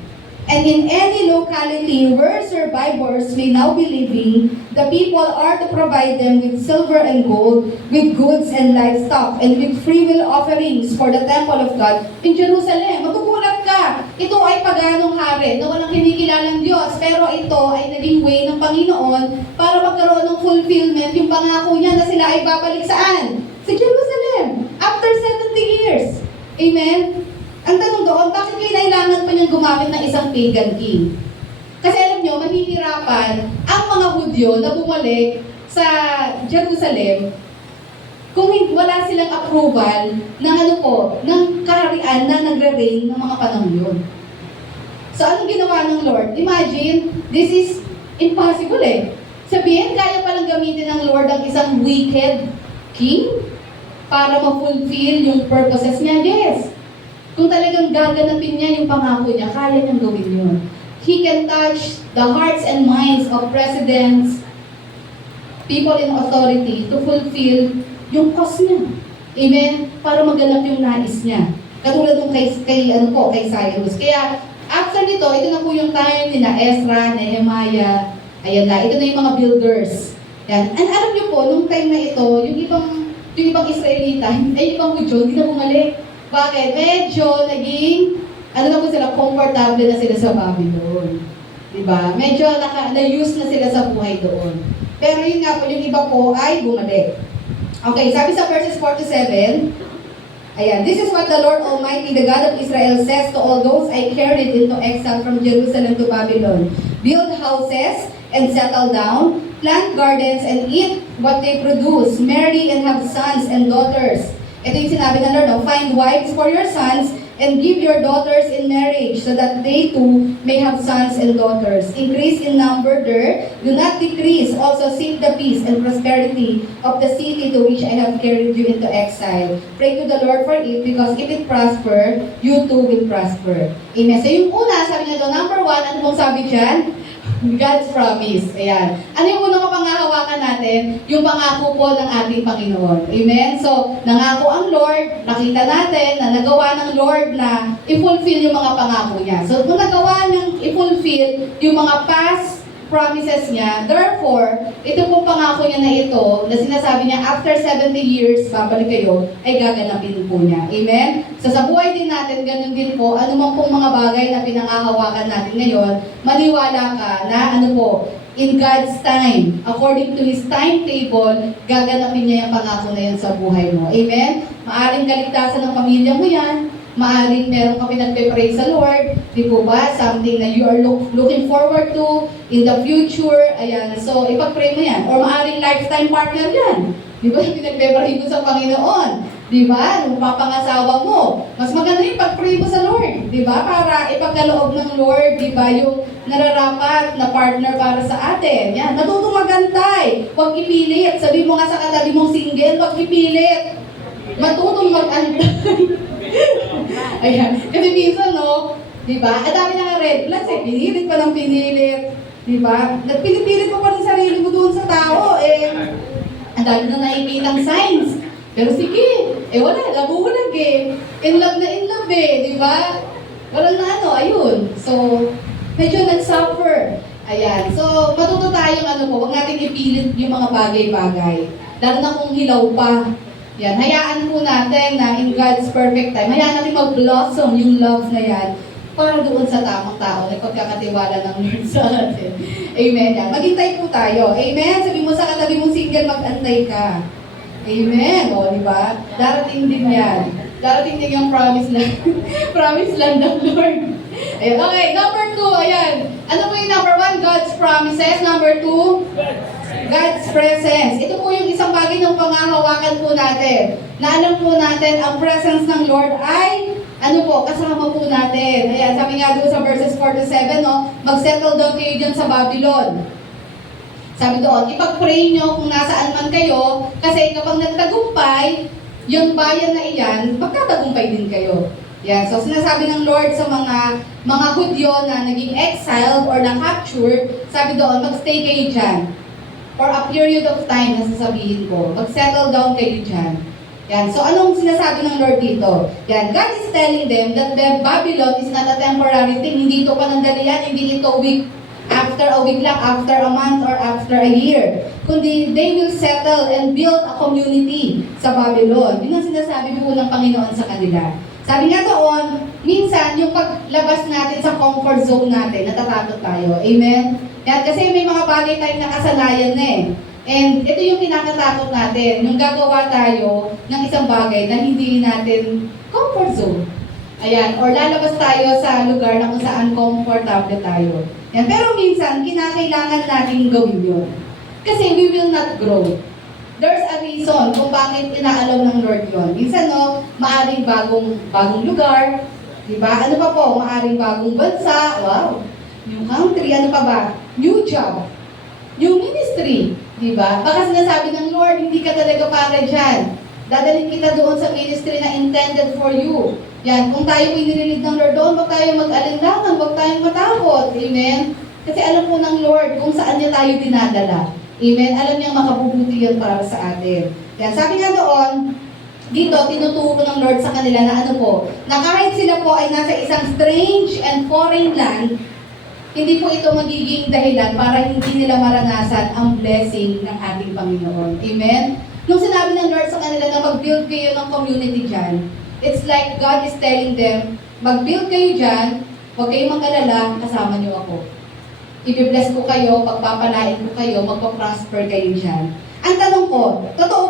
And in any locality where survivors may now be living, the people are to provide them with silver and gold, with goods and livestock, and with free will offerings for the temple of God in Jerusalem. Magugulat ka! Ito ay paganong hari na walang kinikilalang Diyos, pero ito ay naging way ng Panginoon para magkaroon ng fulfillment yung pangako niya na sila ay babalik saan? Sa Jerusalem! After 70 years! Amen? Ang tanong doon, bakit kailangan pa niyang gumamit ng isang pagan king? Kasi alam niyo, mahihirapan ang mga Hudyo na bumalik sa Jerusalem kung wala silang approval ng ano po, ng kaharian na nagre-reign ng mga panahon yun. So anong ginawa ng Lord? Imagine, this is impossible eh. Sabihin, kaya palang gamitin ng Lord ang isang wicked king para ma-fulfill yung purposes niya? Yes. Kung talagang gaganapin niya yung pangako niya, kaya niyang gawin yun. He can touch the hearts and minds of presidents, people in authority to fulfill yung cause niya. Amen? Para maganap yung nais niya. Katulad nung kay Cyrus. Kaya, after nito, ito na po yung time ni na Ezra, Nehemiah, ayan na, ito na yung mga builders. Yan. And alam niyo po, nung time na ito, yung ibang Israelita, ay yung ibang Hudyo, hindi na bumalik. Bakit? Medyo naging, na po sila, comfortable na sila sa Babylon. Diba? Medyo na-use na sila sa buhay doon. Pero yun nga po, yung iba po ay bumalik. Okay, sabi sa verses 4 to 7, ayan, this is what the Lord Almighty, the God of Israel, says to all those I carried into exile from Jerusalem to Babylon. Build houses and settle down, plant gardens and eat what they produce, marry and have sons and daughters. Ito yung sinabi ng Lord, no? Find wives for your sons and give your daughters in marriage so that they too may have sons and daughters. Increase in number there, do not decrease. Also seek the peace and prosperity of the city to which I have carried you into exile. Pray to the Lord for it, because if it prosper, you too will prosper. Amen. So yung una, sabi niya doon, number 1, ano pong sabi dyan? God's promise. Ayan. Ano yung unang kapangahawakan natin? Yung pangako po ng ating Panginoon. Amen? So, nangako ang Lord, nakita natin na nagawa ng Lord na i-fulfill yung mga pangako niya. So, kung nagawa niyang i-fulfill yung mga past promises niya, therefore, ito pong pangako niya na ito, na sinasabi niya, after 70 years, babalik kayo, ay gaganapin po niya. Amen? So sa buhay din natin, ganun din po, anumang pong mga bagay na pinangahawakan natin ngayon, maniwala ka na in God's time, according to His timetable, gaganapin niya yung pangako na yan sa buhay mo. Amen? Maaring kaligtasan ng pamilya mo yan, maaring meron ka pinagpe-pray sa Lord, di po ba? Something na you are looking forward to in the future. Ayan, so ipag-pray mo yan. Or maaring lifetime partner yan. Di ba? Pinagpe-pray mo sa Panginoon. Di ba? Nung papangasawa mo. Mas maganda yung pag-pray mo sa Lord. Di ba? Para ipagkaloob ng Lord, di ba? Yung nararapat na partner para sa atin. Yan. Natutong magantay. Huwag ipilit. Sabi mo nga sa katabi mong single, huwag ipilit. Matutong mag-antay. Ayan. Kasi minsan, no, di ba? Ang dami na red flags eh. Pinilit pa ng pinilit. Di ba? Pinipilit mo pa rin sarili mo doon sa tao eh. Ang dami na nakikitang signs. Pero sige, wala, labulag eh. In love eh, di ba? Walang na ayun. So, medyo nag-suffer. Ayan. So, matuto tayong huwag natin ipilit yung mga bagay-bagay. Lalo na kung hilaw pa. Yan, hayaan po natin na in God's perfect time, hayaan natin mag-blossom yung love na yan para doon sa tamang tao na pagkakatiwala ng Lord sa atin. Amen. Yan. Maghintay po tayo. Amen. Sabi mo sa katabi mong single, mag-antay ka. Amen. O, di ba? Darating din yan. Darating din yung promise land. Promise land ng Lord. Ayan. Okay, number 2, ayan. Ano po yung number 1? God's promises. Number 2? God's presence. Ito po yung isang bagay ng pangahawakan po natin. Na alam po natin, ang presence ng Lord ay, kasama po natin. Ayan, sabi nga doon sa verses 4 to 7, no, mag-settle down kayo dyan sa Babylon. Sabi doon, ipag-pray nyo kung nasaan man kayo, kasi kapag nagtagumpay, yung bayan na iyan, magkatagumpay din kayo. Yan, so sinasabi ng Lord sa mga Hudyo na naging exiled or na-captured, sabi doon, mag-stay kayo dyan. For a period of time, nasasabihin ko, mag-settle down kayo dyan. Yan. So, anong sinasabi ng Lord dito? Yan. God is telling them that the Babylon is not a temporary thing. Hindi ito panandalian, hindi ito after a week lang, after a month, or after a year. Kundi, they will settle and build a community sa Babylon. Yun ang sinasabi po ng Panginoon sa kanila. Sabi nga doon, minsan, yung paglabas natin sa comfort zone natin, natatakot tayo. Amen? Yan, kasi may mga bagay tayong nakasanayan na eh. And ito yung kinakatakot natin, yung gagawa tayo ng isang bagay na hindi natin comfort zone. Ayan, or lalabas tayo sa lugar na kung saan comfortable tayo. Yan, pero minsan, kinakailangan natin gawin yun. Kasi we will not grow. There's a reason kung bakit inaalok ng Lord yun. Minsan, no, maaring bagong lugar, di ba? Ano pa po? Maaring bagong bansa, wow. New country, ano pa ba? New job, new ministry, di ba? Baka sinasabi ng Lord, hindi ka talaga para dyan. Dadalhin kita doon sa ministry na intended for you. Yan, kung tayo inililid ng Lord doon, wag tayo mag-alinlangan, wag tayong matakot. Amen? Kasi alam po ng Lord kung saan niya tayo dinadala. Amen? Alam niyang makabubuti yan para sa atin. Yan, sabi nga doon, dito, tinuturo ng Lord sa kanila na ano po, na kahit sila po ay nasa isang strange and foreign land, hindi po ito magiging dahilan para hindi nila maranasan ang blessing ng ating Panginoon. Amen? Nung sinabi ng Lord sa kanila na mag-build kayo ng community dyan, it's like God is telling them, mag-build kayo dyan, huwag kayong mag-alala, kasama niyo ako. I-bless ko kayo, pagpapalain ko kayo, magpa-prosper kayo dyan. Ang tanong ko, totoo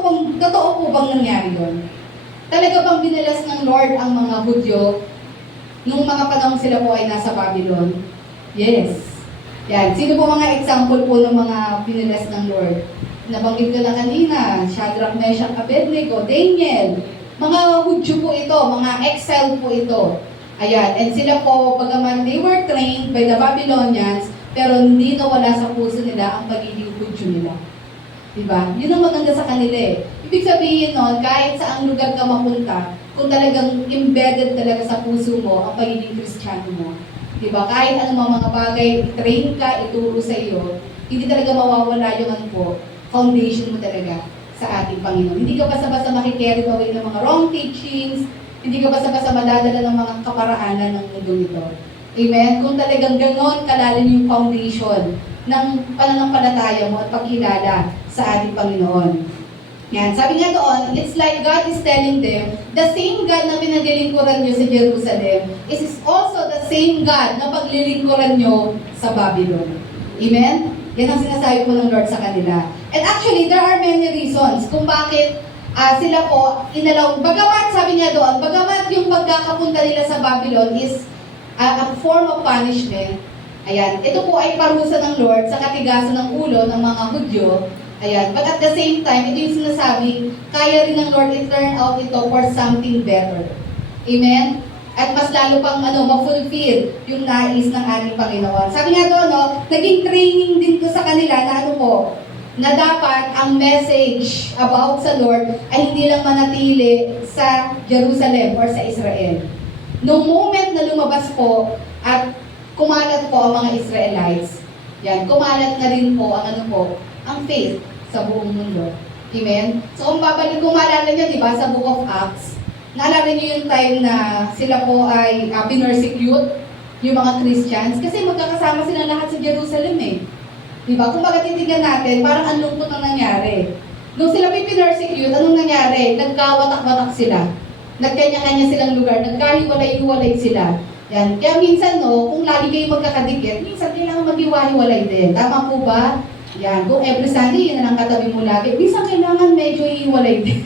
po bang nangyari yun? Talaga bang binalas ng Lord ang mga Hudyo nung mga panahon sila po ay nasa Babylon? Yes. Yan. Sino po mga example po ng mga binalas ng Lord? Nabanggit ko na kanina, Shadrach, Meshach, Abednego, Daniel. Mga Hudyo po ito, mga exile po ito. Ayan. And sila po, bagaman they were trained by the Babylonians, pero hindi nawala sa puso nila ang pagiging Hudyo nila. Diba? Yun ang maganda sa kanila eh. Ibig sabihin nun, kahit saang lugar ka mapunta, kung talagang embedded talaga sa puso mo ang pagiging Kristiyano mo. Diba? Kahit anong mga bagay, train ka, ituro sa iyo, hindi talaga mawawala yung ano po, foundation mo talaga sa ating Panginoon. Hindi ka basta-basta makikerry away ng mga wrong teachings, hindi ka basta-basta madadala ng mga kaparaanan ng mundo nito. Amen? Kung talagang ganon kalalim yung foundation ng pananampalataya mo at pagkilala sa ating Panginoon. Yan, sabi nga doon, it's like God is telling them, the same God na pinaglilingkuran nyo sa Jerusalem is also the same God na paglilingkuran nyo sa Babylon. Amen? Yan ang sinasabi po ng Lord sa kanila. And actually, there are many reasons kung bakit sila po inalaw. Bagamat, sabi niya doon, bagamat yung pagkakapunta nila sa Babylon is a form of punishment. Ayan, ito po ay parusa ng Lord sa katigasan ng ulo ng mga Hudyo. Ayan, but at the same time, ito yung sinasabi, kaya rin ng Lord i-turn out ito for something better. Amen? At mas lalo pang ma-fulfill yung nais ng ating Panginoon. Sabi nga doon, naging training din to sa kanila na ano po, na dapat ang message about sa Lord ay hindi lang manatili sa Jerusalem or sa Israel. No moment na lumabas po at kumalat po ang mga Israelites, yan, kumalat na rin po ang faith sa buong mundo. Amen? So kung maalala nyo, di ba, sa Book of Acts, naalala nyo yung time na sila po ay pinersecute yung mga Christians kasi magkakasama sila lahat sa Jerusalem eh. Di ba? Kung magatitignan natin, parang ang lungkot na nangyari. Nung sila pinersecute, anong nangyari? Nagkawatak-watak sila. Nagkanya-kanya silang lugar, nagkahiwalay-hiwalay sila. Yan. Kaya minsan, kung lagi kayo magkakadikit, minsan kailangan maghiwa-hiwalay din. Tama po ba? Yan. Kung every Sunday, yun na lang katabi mo lagi, minsan kailangan medyo hiwalay din.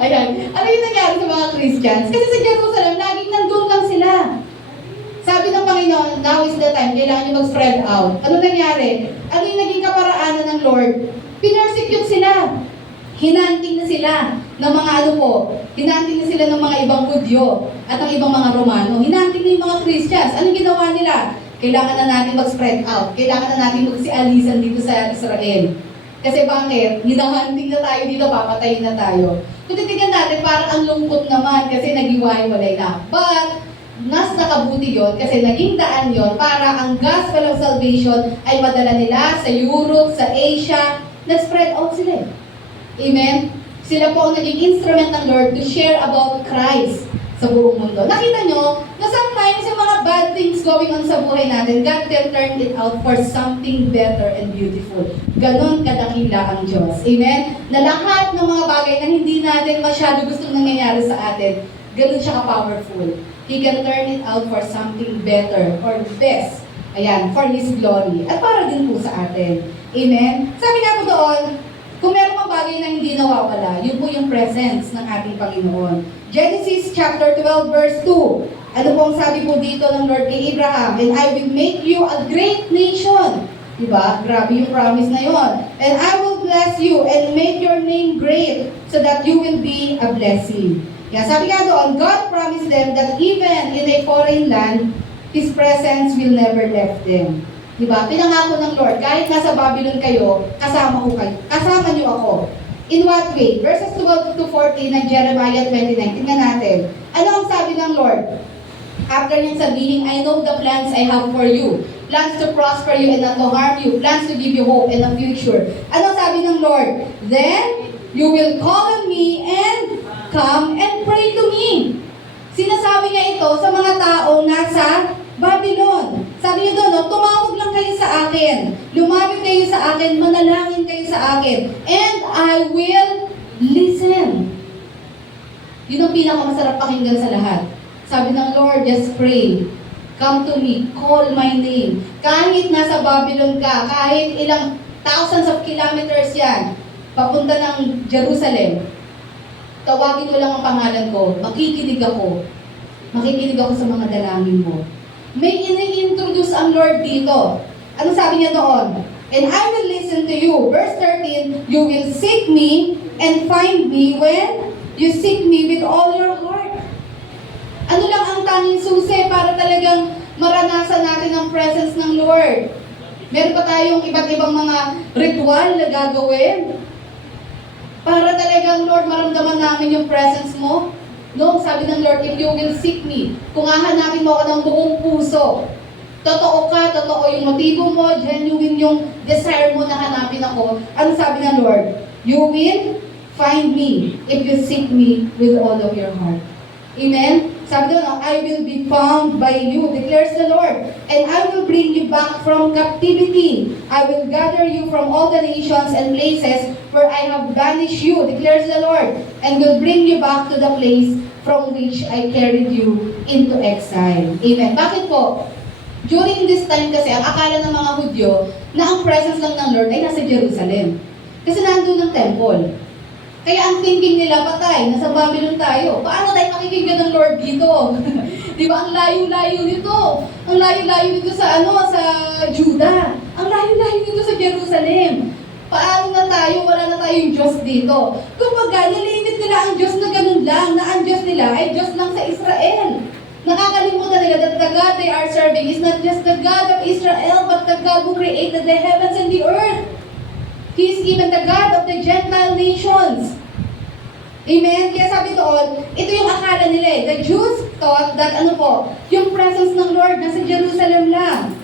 Ayan. Ano yung nangyari sa mga Christians? Kasi sa Jerusalem, laging nandun lang sila. Sabi ng Panginoon, now is the time, kailangan nyo mag-spread out. Ano nangyari? Ano yung naging kaparaanan ng Lord? Pinersecute sila. Hinanting na sila ng mga hinanting na sila ng mga ibang Hudyo at ng ibang mga Romano. Hinanting na yung mga Christians. Anong ginawa nila? Kailangan na natin mag-spread out. Kailangan na natin magsialisan dito sa Israel. Kasi bakit? Hinahunting na tayo dito, papatayin na tayo. Kung titignan natin, parang ang lungkot naman kasi nag-iwalay na. But, mas nakabuti yon kasi naging daan yon para ang gospel of salvation ay madala nila sa Europe, sa Asia, nag-spread out sila. Amen? Sila po ang naging instrument ng Lord to share about Christ sa buong mundo. Nakita nyo, na sometimes yung mga bad things going on sa buhay natin, God can turn it out for something better and beautiful. Ganon kadakila ang Diyos. Amen? Na lahat ng mga bagay na hindi natin masyado gustong nangyayari sa atin, ganon siya ka-powerful. He can turn it out for something better or best. Ayan, for His glory. At para din po sa atin. Amen? Sabi nga po doon, kung meron mga bagay na hindi nawawala, yun po yung presence ng ating Panginoon. Genesis chapter 12 verse 2. Ano po ang sabi po dito ng Lord kay Abraham? And I will make you a great nation. Diba? Grabe yung promise na yon. And I will bless you and make your name great so that you will be a blessing. Yan, sabi nga doon, God promised them that even in a foreign land, His presence will never left them. Diba? Pinangako ng Lord, kahit nasa Babylon kayo, kasama niyo ako. In what way? Verses 12 to 14 ng Jeremiah 29. Tingnan natin. Ano ang sabi ng Lord? After niyang sabihin, I know the plans I have for you. Plans to prosper you and not to harm you. Plans to give you hope and a future. Ano sabi ng Lord? Then, you will call on me and come and pray to me. Sinasabi niya ito sa mga taong nasa Babylon. Sabi niya doon, no, tumawag lang kayo sa akin, lumapit kayo sa akin, manalangin kayo sa akin, and I will listen. Yun ang pinakamasarap pakinggan sa lahat. Sabi ng Lord, just pray. Come to me, call my name. Kahit nasa Babylon ka, kahit ilang thousands of kilometers yan, papunta ng Jerusalem, tawagin mo lang ang pangalan ko, makikinig ako. Makikinig ako sa mga dalangin mo. May ini-introduce ang Lord dito. Ano sabi niya doon? And I will listen to you. Verse 13, you will seek me and find me when you seek me with all your heart. Ano lang ang tanging susi para talagang maranasan natin ang presence ng Lord? Meron pa tayong iba't ibang mga ritual na gagawin para talagang, Lord, maramdaman namin yung presence mo. No, sabi ng Lord, if you will seek me, kung hahanapin mo ako ng buong puso, totoo ka, totoo yung motibo mo, genuine yung desire mo na hanapin ako, ano sabi ng Lord? You will find me if you seek me with all of your heart. Amen? Sabi doon, I will be found by you, declares the Lord, and I will bring you back from captivity. I will gather you from all the nations and places where I have banished you, declares the Lord, and will bring you back to the place from which I carried you into exile. Amen. Bakit po? During this time kasi, ang akala ng mga Hudyo na ang presence lang ng Lord ay nasa Jerusalem. Kasi nandun ang temple. Kaya ang thinking nila, patay, nasa Babylon tayo. Paano tayo makikinggan ng Lord dito? Di ba? Ang layo-layo nito. Ang layo-layo nito sa sa Judah. Ang layo-layo nito sa Jerusalem. Paano na tayo? Wala na tayong Diyos dito. Kumbaga, nilimit nila ang Diyos na ganun lang, na ang Diyos nila ay Diyos lang sa Israel. Nakakalimutan nila that the God they are serving is not just the God of Israel, but the God who created the heavens and the earth. He is even the God of the Gentile nations. Amen? Kaya sabi doon, ito yung akala nila eh. The Jews thought that yung presence ng Lord nasa Jerusalem lang.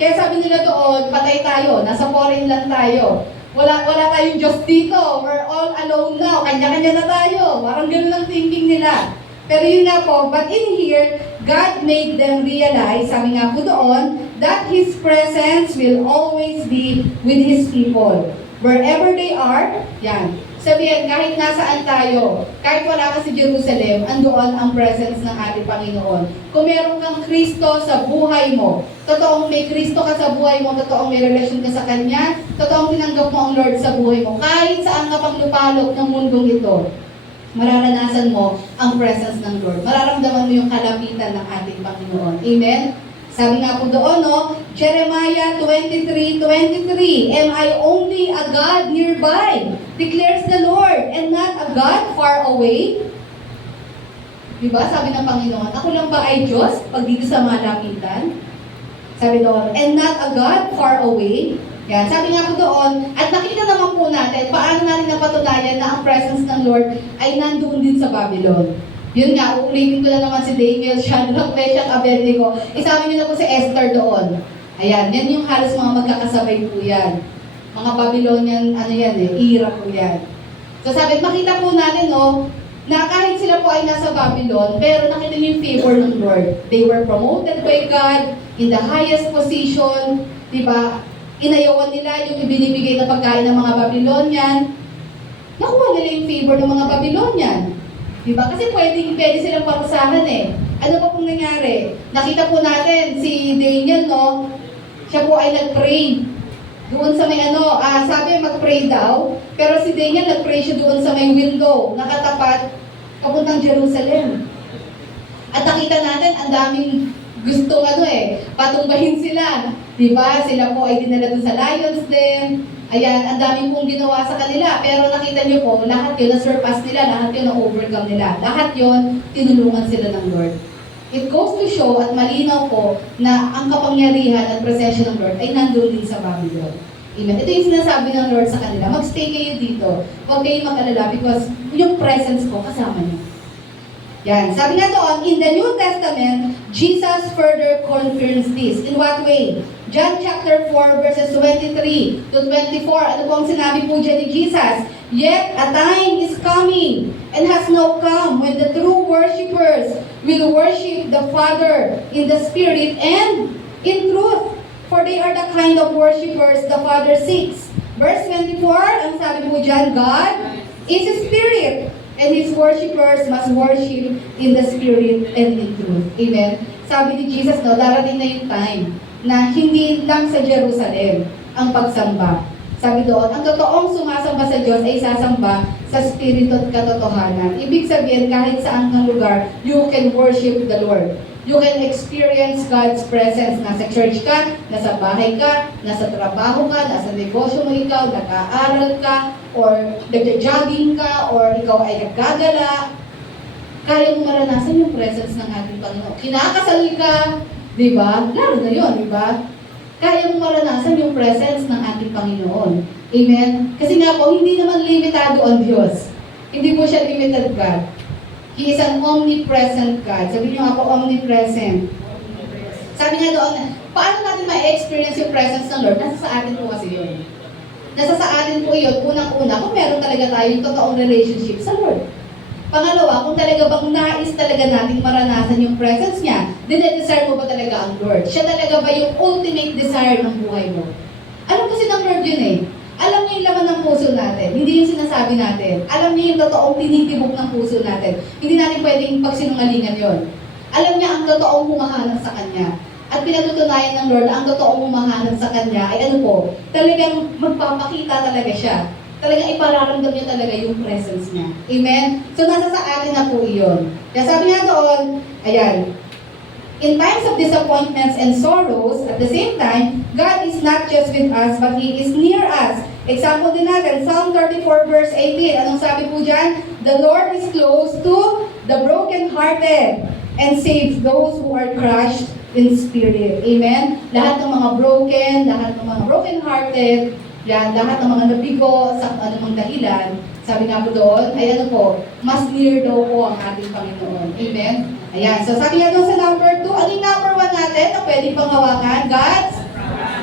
Kaya sabi nila doon, patay tayo, nasa foreign land tayo. Wala tayong Diyos dito. We're all alone now. Kanya-kanya na tayo. Parang ganun ang thinking nila. Pero yun nga po, but in here, God made them realize, sabi nga po doon, that His presence will always be with His people. Wherever they are, yan. Sabihin, kahit nasaan tayo, kahit wala ka sa Jerusalem, andoon ang presence ng ating Panginoon. Kung meron kang Kristo sa buhay mo, totoong may Kristo ka sa buhay mo, totoong may relasyon ka sa Kanya, totoong tinanggap mo ang Lord sa buhay mo, kahit saan ka pang lupalok ng mundong ito, mararanasan mo ang presence ng Lord. Mararamdaman mo yung kalapitan ng ating Panginoon. Amen? Sabi nga po doon, Jeremiah 23:23, am I only a God nearby, declares the Lord, and not a God far away? Diba? Sabi ng Panginoon, ako lang ba ay Diyos pag dito sa malapitan? Sabi doon, and not a God far away? Yan, sabi nga po doon, at nakita naman po natin, paano natin napatunayan na ang presence ng Lord ay nandoon din sa Babylon. Yun nga, uulitin ko na naman si Daniel, Shadrach, Meshach, Abednego. Isama niyo na po si Esther doon. Ayan, yan yung halos mga magkakasabay po yan. Mga Babylonian, era po yan. So sabi, makita po natin, na kahit sila po ay nasa Babylon, pero nakita niyo yung favor ng Lord. They were promoted by God in the highest position, diba? Inayawan nila yung ibinibigay na pagkain ng mga Babylonian. Nakuha nila yung favor ng mga Babylonian. Diba? Kasi pwede silang parusahan eh. Ano pa pong nangyari? Nakita po natin si Daniel, siya po ay nag-pray. Doon sa may sabi mag-pray daw, pero si Daniel nag-pray siya doon sa may window, nakatapat, papuntang Jerusalem. At nakita natin, ang daming gustong patumbahin sila. Diba? Sila po ay dinala doon sa Lions Den. Ayan, ang daming pong ginawa sa kanila. Pero nakita niyo po, lahat yun na-surpass nila, lahat yun na-overcome nila. Lahat yun, tinulungan sila ng Lord. It goes to show at malinaw po na ang kapangyarihan at presensya ng Lord ay nandun din sa Babylon. Amen. Ito yung sinasabi ng Lord sa kanila, magstay kayo dito. Huwag kayong mag-alala because yung presence ko kasama niyo. Yan. Sabi nga doon, in the New Testament, Jesus further confirms this. In what way? John chapter 4 verses 23 to 24. Ano pong sinabi po dyan ni Jesus? Yet a time is coming and has now come when the true worshipers will worship the Father in the Spirit and in truth, for they are the kind of worshipers the Father seeks. Verse 24, ang sabi po dyan, God is a Spirit, and His worshipers must worship in the Spirit and in truth. Amen? Sabi ni Jesus, no, darating na yung time na hindi lang sa Jerusalem ang pagsamba. Sabi doon, ang totoong sumasamba sa Diyos ay sasamba sa Espiritu at katotohanan. Ibig sabihin, kahit saan kang lugar, you can worship the Lord. You can experience God's presence. Nasa church ka, nasa bahay ka, nasa trabaho ka, nasa negosyo mo ikaw, nag-aaral ka, or nag-jogging ka, or ikaw ay naggagala. Kaya mo maranasan yung presence ng ating Panginoon. Kinakasal ka, di ba? Lalo na yun, di ba? Kaya mo maranasan yung presence ng ating Panginoon. Amen? Kasi nga po, hindi naman limitado ang Diyos. Hindi po siya limited God. He is an omnipresent God. Sabi niyo nga po, omnipresent. Sabi nga doon, paano natin ma-experience yung presence ng Lord? Nasa sa atin po kasi yun. Nasa sa atin po yun, unang-una, kung meron talaga tayong totoong relationship sa Lord. Pangalawa, kung talaga bang nais talaga natin maranasan yung presence niya, dinedesire mo ba talaga ang Lord? Siya talaga ba yung ultimate desire ng buhay mo? Alam kasi ng Lord yun eh. Alam niya yung laman ng puso natin. Hindi yung sinasabi natin. Alam niya yung totoong tinitibok ng puso natin. Hindi natin pwedeng pagsinungalingan yon. Alam niya ang totoong humahanap sa Kanya. At pinatutunayan ng Lord na ang totoong humahanap sa Kanya ay ano po, talagang magpapakita talaga siya. Talagang ipararamdam niya talaga yung presence niya. Amen? So, nasa sa atin na po iyon. Kaya sabi nga doon, ayan, in times of disappointments and sorrows, at the same time, God is not just with us, but He is near us. Example din natin, Psalm 34 verse 18. Anong sabi po dyan? The Lord is close to the brokenhearted and saves those who are crushed in spirit. Amen? Lahat ng mga broken, lahat ng mga brokenhearted, yan, lahat ng mga nabigo sa anumang dahilan, sabi nga po doon, ay ano po, mas near daw po ang ating Panginoon. Amen? Ayan, so sabi nga doon sa number 2, ano yung number 1 natin na pwede pang hawakan? God's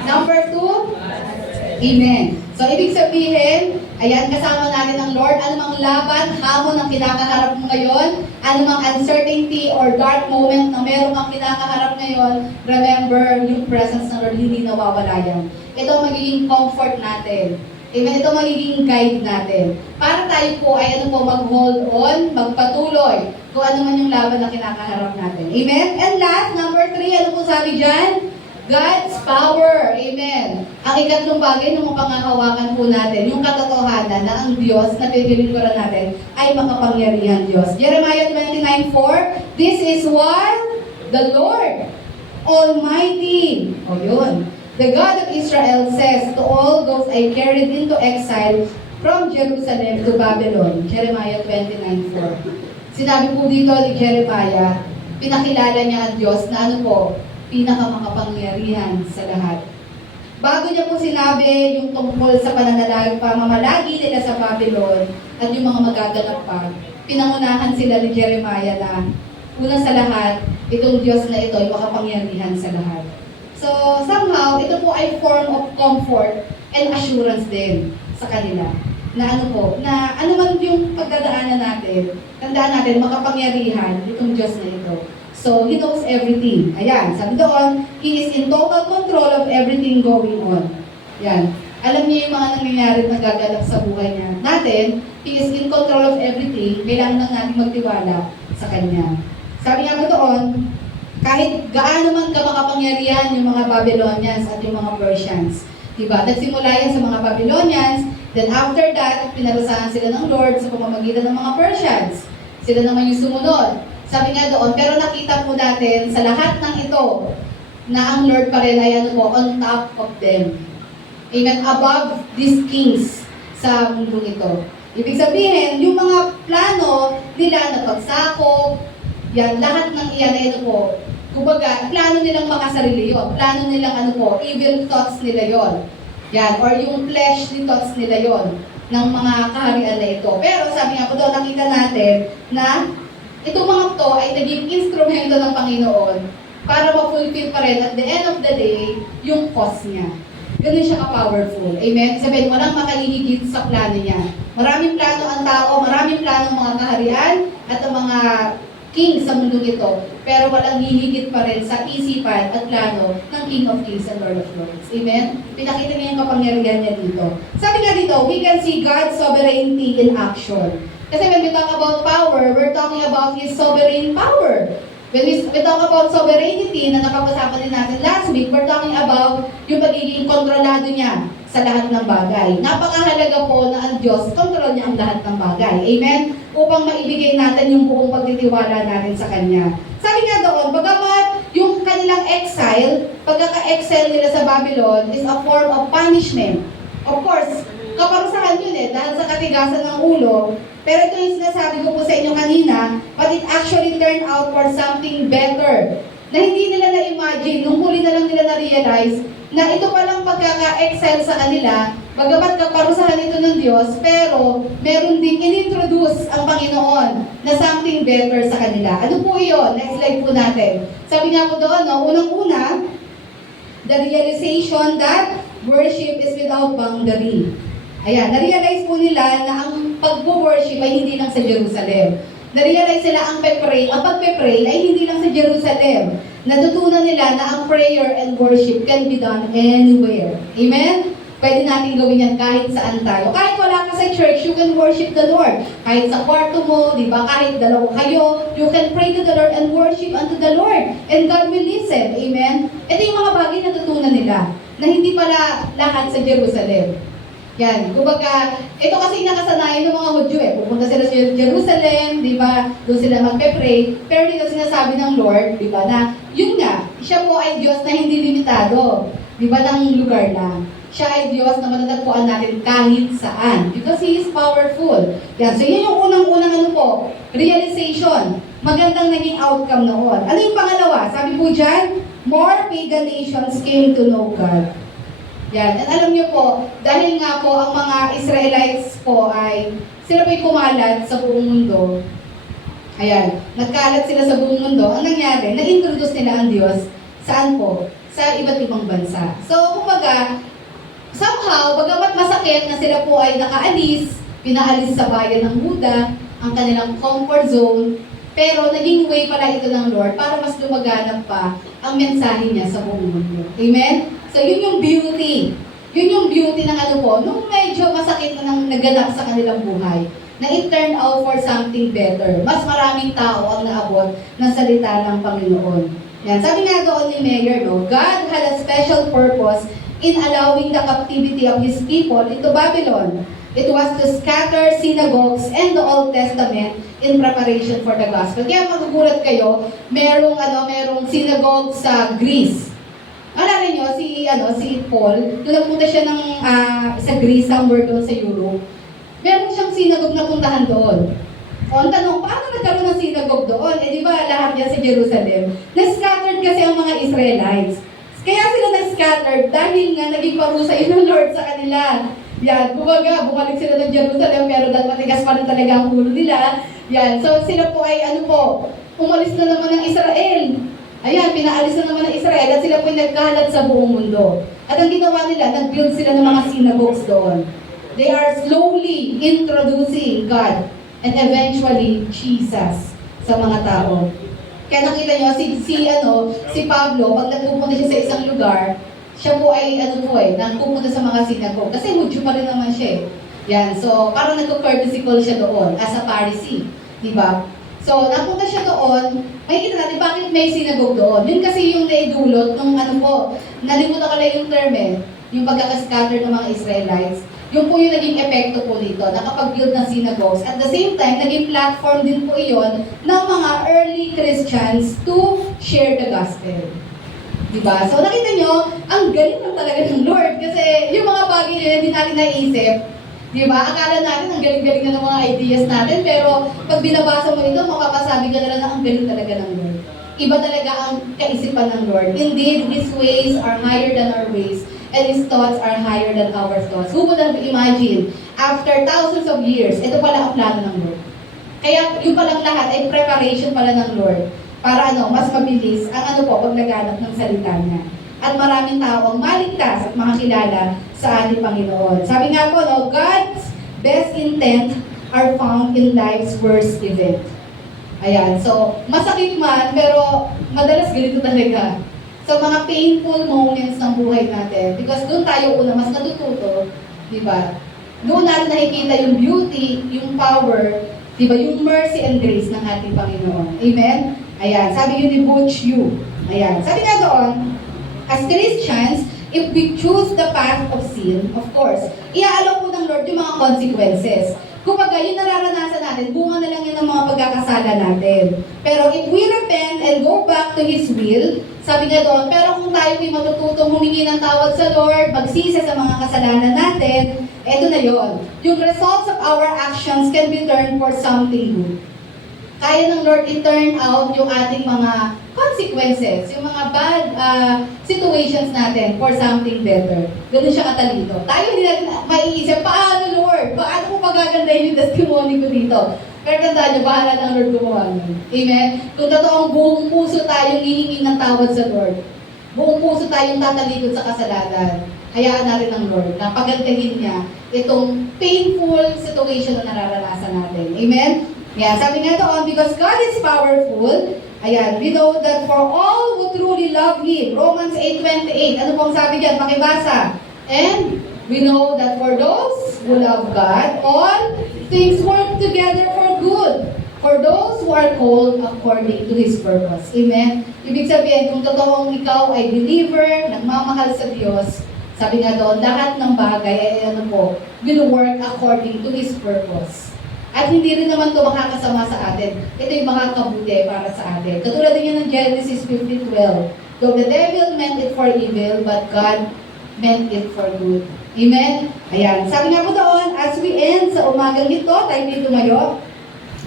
number 2? Amen. So, ibig sabihin, ayan, kasama natin ang Lord, anumang laban, hamon ang kinakaharap mo ngayon, anumang uncertainty or dark moment na meron kang kinakaharap ngayon, remember, yung presence ng Lord, hindi nawawala yan. Ito ang magiging comfort natin. Amen? Ito ang magiging guide natin. Para tayo po ay ano po, mag-hold on, magpatuloy kung ano man yung laban na kinakaharap natin. Amen? And last, number 3, ano po sabi dyan? God's power. Amen. Ang ikatlong bagay na mapangahawakan po natin, yung katotohanan na ang Diyos na pinagilingkuran natin ay makapangyarihan Diyos. Jeremiah 29:4, this is why the Lord Almighty, o yun, the God of Israel says to all those I carried into exile from Jerusalem to Babylon. Jeremiah 29:4. Sinabi po dito ni Jeremiah, pinakilala niya ang Diyos na ano po, pinakamakapangyarihan sa lahat. Bago niya po sinabi yung tungkol sa pamamalagi nila sa Babylon at yung mga magaganap pa, pinangunahan sila ni Jeremiah na una sa lahat, itong Diyos na ito ay makapangyarihan sa lahat. So, somehow, ito po ay form of comfort and assurance din sa kanila. Na ano po, na ano man yung pagdadaanan natin, tandaan natin, makapangyarihan itong Diyos na ito. So, He knows everything. Ayan, sabi doon, He is in total control of everything going on. Ayan. Alam niya yung mga nangyayari na gaganap sa buhay niya. Natin, He is in control of everything. Kailangan lang natin magtiwala sa Kanya. Sabi nga ba doon, kahit gaano man ka makapangyarihan yung mga Babylonians at yung mga Persians. Diba? Nagsimula yan sa mga Babylonians, then after that, pinarusahan sila ng Lord sa pamamagitan ng mga Persians. Sila naman yung sumunod. Sabi nga doon, pero nakita po natin sa lahat ng ito na ang Lord pa rin ay ano po, on top of them. Amen. Above these kings sa mundong ito. Ibig sabihin, yung mga plano nila na pagsakop, yan, lahat ng iyan ay ano po, kumbaga, plano nilang makasarili yon, plano nilang ano po, evil thoughts nila yon. Yan, or yung fleshly thoughts nila yon ng mga kaharian na ito. Pero sabi nga po doon, nakita natin na itong mga to ay naging instrumento ng Panginoon para ma-fulfill pa rin at the end of the day, yung cause niya. ganun siya ka-powerful. Amen? Sabihin, walang makahihigit sa plano niya. Maraming plano ang tao, maraming plano ang mga kaharian at ang mga king sa mundo nito, pero walang hihigit pa rin sa isipan at plano ng King of Kings and Lord of Lords. Amen? Pinakita niya yung kapangyarihan niya dito. Sabi nga dito, we can see God's sovereignty in action. Kasi when we talk about power, we're talking about His sovereign power. When we talk about sovereignty na napag-usapan din natin last week, we're talking about yung pagiging kontrolado niya sa lahat ng bagay. Napakahalaga po na ang Diyos, kontrol niya ang lahat ng bagay. Amen? Upang maibigay natin yung buong pagtitiwala natin sa Kanya. Sabi nga doon, bagamat yung kanilang exile, pagkaka-exile nila sa Babylon is a form of punishment. Of course, kaparusahan yun dahil sa katigasan ng ulo. Pero ito yung sinasabi ko po sa inyo kanina, but it actually turned out for something better. Na hindi nila na-imagine, nung huli na lang nila na-realize, na ito palang pagkaka-exile sa kanila, bagamat kaparusahan ito ng Diyos, pero meron ding inintroduce ang Panginoon na something better sa kanila. Ano po iyon? Next slide po natin. Sabi nga po doon, unang-una, the realization that worship is without boundary. Ayan, na-realize po nila na ang pag-worship ay hindi lang sa Jerusalem. Na-realize sila ang pagpe-pray ay hindi lang sa Jerusalem. Natutunan nila na ang prayer and worship can be done anywhere. Amen? Pwede natin gawin yan kahit saan tayo. Kahit wala ka sa church, you can worship the Lord. Kahit sa kwarto mo, di ba? Kahit dalawa kayo, you can pray to the Lord and worship unto the Lord. And God will listen. Amen? Ito yung mga bagay na natutunan nila na hindi pala lahat sa Jerusalem. Yan. Kumbaga, ito kasi nakasanayan ng mga Hudyo Pupunta sila sa Jerusalem, di ba? Doon sila magpe-pray. Pero dito sinasabi ng Lord, di ba, na yun nga, siya po ay Diyos na hindi limitado. Di ba, ng lugar lang. Siya ay Diyos na matatagpuan natin kahit saan. Because He is powerful. Yan. So, yun yung unang-unang realization. Magandang naging outcome noon. Ano yung pangalawa? Sabi po dyan, more pagan nations came to know God. Yan. At alam niyo po, dahil nga po ang mga Israelites po ay, sila po'y kumalat sa buong mundo. Ayan. Nagkalat sila sa buong mundo. Ang nangyari, na-introduce nila ang Diyos. Saan po? Sa iba't ibang bansa. So, kumbaga, somehow, bagamat masakit na sila po ay nakaalis, pinaalis sa bayan ng Buda, ang kanilang comfort zone, pero naging way pala ito ng Lord para mas lumaganap pa ang mensahe niya sa buong mundo. Amen? So, yun yung beauty. Yun yung beauty ng nung medyo masakit na nang naganap sa kanilang buhay, na it turned out for something better. Mas maraming tao ang naabot ng salita ng Panginoon. Yan. Sabi nga doon ni Mayor, God had a special purpose in allowing the captivity of His people into Babylon. It was to scatter synagogues and the Old Testament in preparation for the gospel. Kaya magugulat kayo, merong synagogue sa Greece. Alala niyo, si Paul, nung nagpunta siya sa Greece, somewhere doon sa Europe, meron siyang synagogue na puntahan doon. O, ang tanong, paano nagkaroon ng synagogue doon? Di ba lahat yan sa Jerusalem? Na-scattered kasi ang mga Israelites. Kaya sila na-scattered dahil nga naging parusa yun ng Lord sa kanila. Yan, bumalik sila ng Jerusalem, pero dahil matigas pa rin talaga ang ulo nila. Yan, so sila po ay umalis na naman ng Israel. Ayan, pinaalis na naman ng Israel at sila po ay nagkalat sa buong mundo. At ang ginawa nila, nag-build sila ng mga synagogues doon. They are slowly introducing God and eventually Jesus sa mga tao. Kaya nakita nyo, si Pablo, pag nagpupunta siya sa isang lugar, siya po ay nagpupunta sa mga synagogue. Kasi Hudyo pa rin naman siya Yan, so parang nagko-courtesy call siya doon as a Pharisee. Diba? So, napunta siya doon, makikita natin bakit may synagogue doon. Yun kasi yung naidulot nung nalimutan ko lang yung term yung pagkakascatter ng mga Israelites. Yung po yung naging epekto po dito, nakapag-build ng synagogues. At the same time, naging platform din po iyon ng mga early Christians to share the gospel. Diba? So nakita nyo, ang galing lang talaga ng Lord. Kasi yung mga bagay na hindi natin naisip, diba? Akala natin ang galing-galing na ng mga ideas natin, pero pag binabasa mo ito, mapapasabi ka na ang galing talaga ng Lord. Iba talaga ang kaisipan ng Lord. Indeed, His ways are higher than our ways, and His thoughts are higher than our thoughts. Who would have imagined, after thousands of years, ito pala ang plano ng Lord. Kaya yung palang lahat ay preparation pala ng Lord para mas mabilis ang paglaganap ng salita niya. at maraming tao ang maligtas at makakilala sa ating Panginoon. Sabi nga po, no, God's best intent are found in life's worst event. Ayan, so masakit man, pero madalas ganito talaga. So mga painful moments ng buhay natin, because doon tayo una mas natututo, di ba? Doon natin nakikita yung beauty, yung power, di ba? Yung mercy and grace ng ating Panginoon. Amen? Ayan, sabi yun ni Butch Yu. Ayan, sabi nga doon, as Christians, if we choose the path of sin, of course, iaalaw po ng Lord yung mga consequences. Kumbaga, yung nararanasan natin, bunga na lang yun ng mga pagkakasala natin. Pero if we repent and go back to His will, sabi nga doon, pero kung tayo ay matututong humingi ng tawad sa Lord, magsisi sa mga kasalanan natin, eto na yon. Yung results of our actions can be turned for something good. Kaya ng Lord i-turn out yung ating mga consequences, yung mga bad situations natin for something better. Ganun siya katalino. Tayo hindi natin maiisip, paano Lord? Paano ko magagandahin yung testimony ko dito? Pero tandaan niyo, bahala ng Lord gumawa nun. Amen? Kung totoong buong puso tayong hihingi ng tawad sa Lord, buong puso tayong tatalikod sa kasalanan, hayaan na rin ng Lord na pagandahin niya itong painful situation na nararanasan natin. Amen? Yeah, sabi nga doon, because God is powerful, ayan, we know that for all who truly love Him, Romans 8:28, ano pong sabi diyan? Pakibasa. And we know that for those who love God, all things work together for good, for those who are called according to His purpose. Amen? Ibig sabihin, kung totoong ikaw ay believer, nagmamahal sa Diyos, sabi nga doon, lahat ng bagay ay ano po, will work according to His purpose. At hindi rin naman ito makakasama sa atin. Ito yung makakabuti para sa atin. Katulad din yan ng Genesis 15:12. Though the devil meant it for evil, but God meant it for good. Amen? Ayan. Sabi nga po doon, as we end sa umagang ito, tayo may tumayo.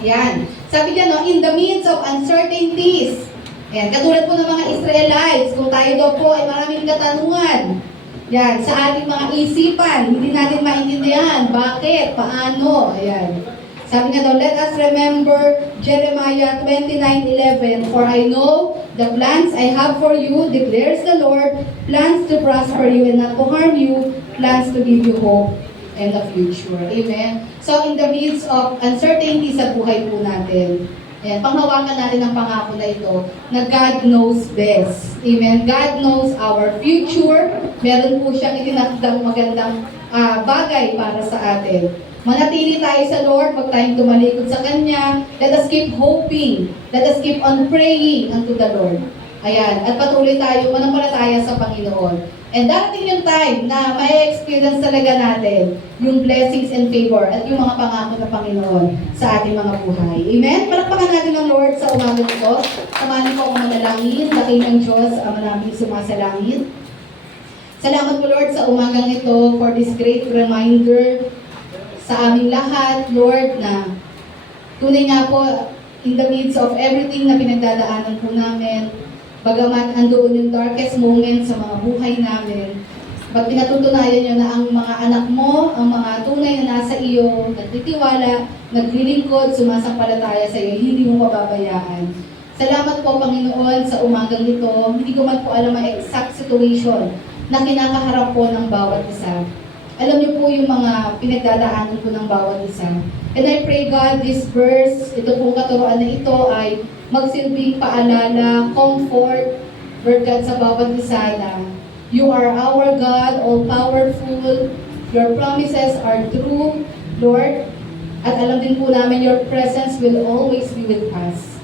Ayan. Sabi niya, no, in the midst of uncertainties. Ayan. Katulad po ng mga Israelites, kung tayo daw po ay maraming katanungan. Yan, sa ating mga isipan, hindi natin maintindihan. Bakit? Paano? Ayan. Sabi nga daw, let us remember Jeremiah 29:11, for I know the plans I have for you, declares the Lord, plans to prosper you and not to harm you, plans to give you hope and a future. Amen? So in the midst of uncertainty sa buhay po natin, ayan, panghawakan natin ang pangako na ito, na God knows best. Amen? God knows our future. Meron po siyang itinakdang magandang bagay para sa atin. Manatili tayo sa Lord, huwag tayong tumalikod sa Kanya. Let us keep hoping. Let us keep on praying unto the Lord. Ayan, at patuloy tayo manampalataya sa Panginoon. And darating yung time na may experience talaga natin yung blessings and favor at yung mga pangako ng Panginoon sa ating mga buhay. Amen? Palakpakan natin ng Lord sa umagang ito. Samahan po ang manalangin. Daking ng Diyos, Ama namin sumasalangit. Salamat po Lord sa umagang ito for this great reminder sa aming lahat, Lord, na tunay nga po, in the midst of everything na pinagdadaanan po namin, bagamat andoon yung darkest moment sa mga buhay namin, ba't pinatutunayan nyo na ang mga anak mo, ang mga tunay na nasa iyo, nagtitiwala, naglilingkod, sumasampalataya sa iyo, hindi mo mababayaan. Salamat po, Panginoon, sa umagang ito. Hindi ko man po alam ang exact situation na kinakaharap po ng bawat isa. Alam niyo po yung mga pinagdadaanan ko ng bawat isa. And I pray God, this verse, ito pong katuroan na ito ay magsilbing paalala, comfort, Lord God, sa bawat isa na you are our God, all-powerful, your promises are true, Lord, at alam din po namin your presence will always be with us.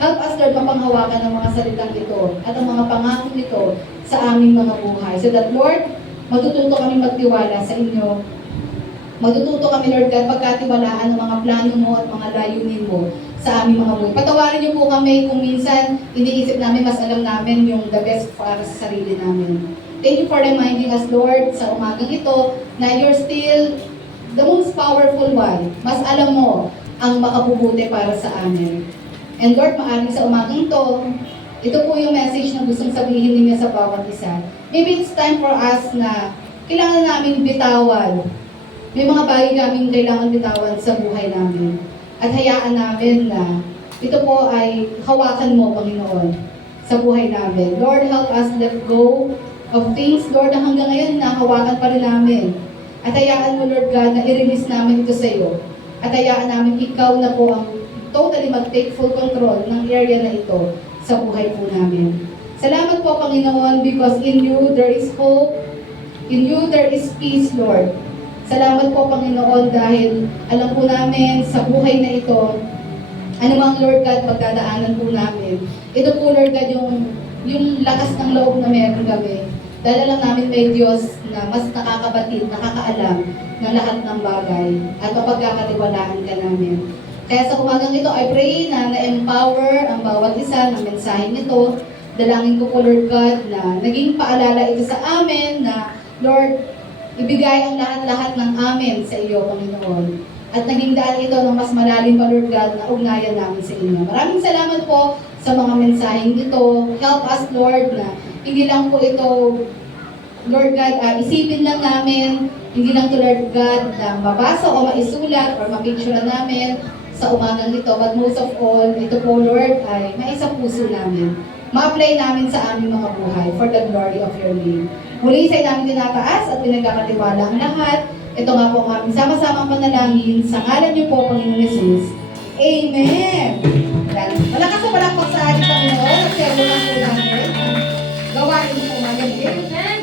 Help us, Lord, mapanghawakan ng mga salitang ito at ang mga pangako nito sa aming mga buhay. So that, Lord, matututo kami magtiwala sa inyo. Matututo kami, Lord God, pagkatiwalaan ng mga plano mo at mga layunin mo sa aming mga buhay. Patawarin niyo po kami kung minsan iniisip namin, mas alam namin yung the best para sa sarili namin. Thank you for reminding us, Lord, sa umagang ito, na you're still the most powerful one. Mas alam mo ang makabubuti para sa amin. And Lord, maaari sa umagang ito po yung message na gustong sabihin ninyo sa bawat isa. Maybe it's time for us na kailangan namin bitawan. May mga bagay kaming kailangan bitawan sa buhay namin. At hayaan namin na ito po ay hawakan mo, Panginoon. sa buhay namin. Lord, help us let go of things, Lord, na hanggang ngayon nahawakan pa rin namin. At hayaan mo, Lord God, na i-release namin ito sa iyo. At hayaan namin ikaw na po ang totally mag-take full control ng area na ito sa buhay po namin. Salamat po, Panginoon, because in you there is hope, in you there is peace, Lord. Salamat po, Panginoon, dahil alam po namin sa buhay na ito, anumang, Lord God, pagdadaanan po namin. Ito po, Lord God, yung lakas ng loob na meron kami. Dahil alam namin may Diyos na mas nakakabatid, nakakaalam ng lahat ng bagay at mapagkakatiwalaan ka namin. Kaya sa umagang ito, I pray na na-empower ang bawat isa ng mensaheng ito. Dalangin ko po, Lord God, na naging paalala ito sa amin na, Lord, ibigay ang lahat-lahat ng amin sa iyo, Panginoon. At naging daan ito ng mas malalim pa, Lord God, na ugnayan namin sa inyo. Maraming salamat po sa mga mensaheng ito. Help us, Lord, na hindi lang po ito, Lord God, isipin lang namin, hindi lang to, Lord God, na mabasa o maisulat or mapicture namin sa umagang ito. But most of all, ito po, Lord, ay maisa puso namin. Ma-apply namin sa aming mga buhay for the glory of your name. Muli sa namin tinataas at pinagkakatiwala ang lahat. Ito nga po ang aming sama-samang panalangin sa ngalan niyo po, Panginoon Jesus. Amen! Yan. Malakas na palakpak sa ating Panginoon at servo lang po namin. Gawain mo po mga gabi.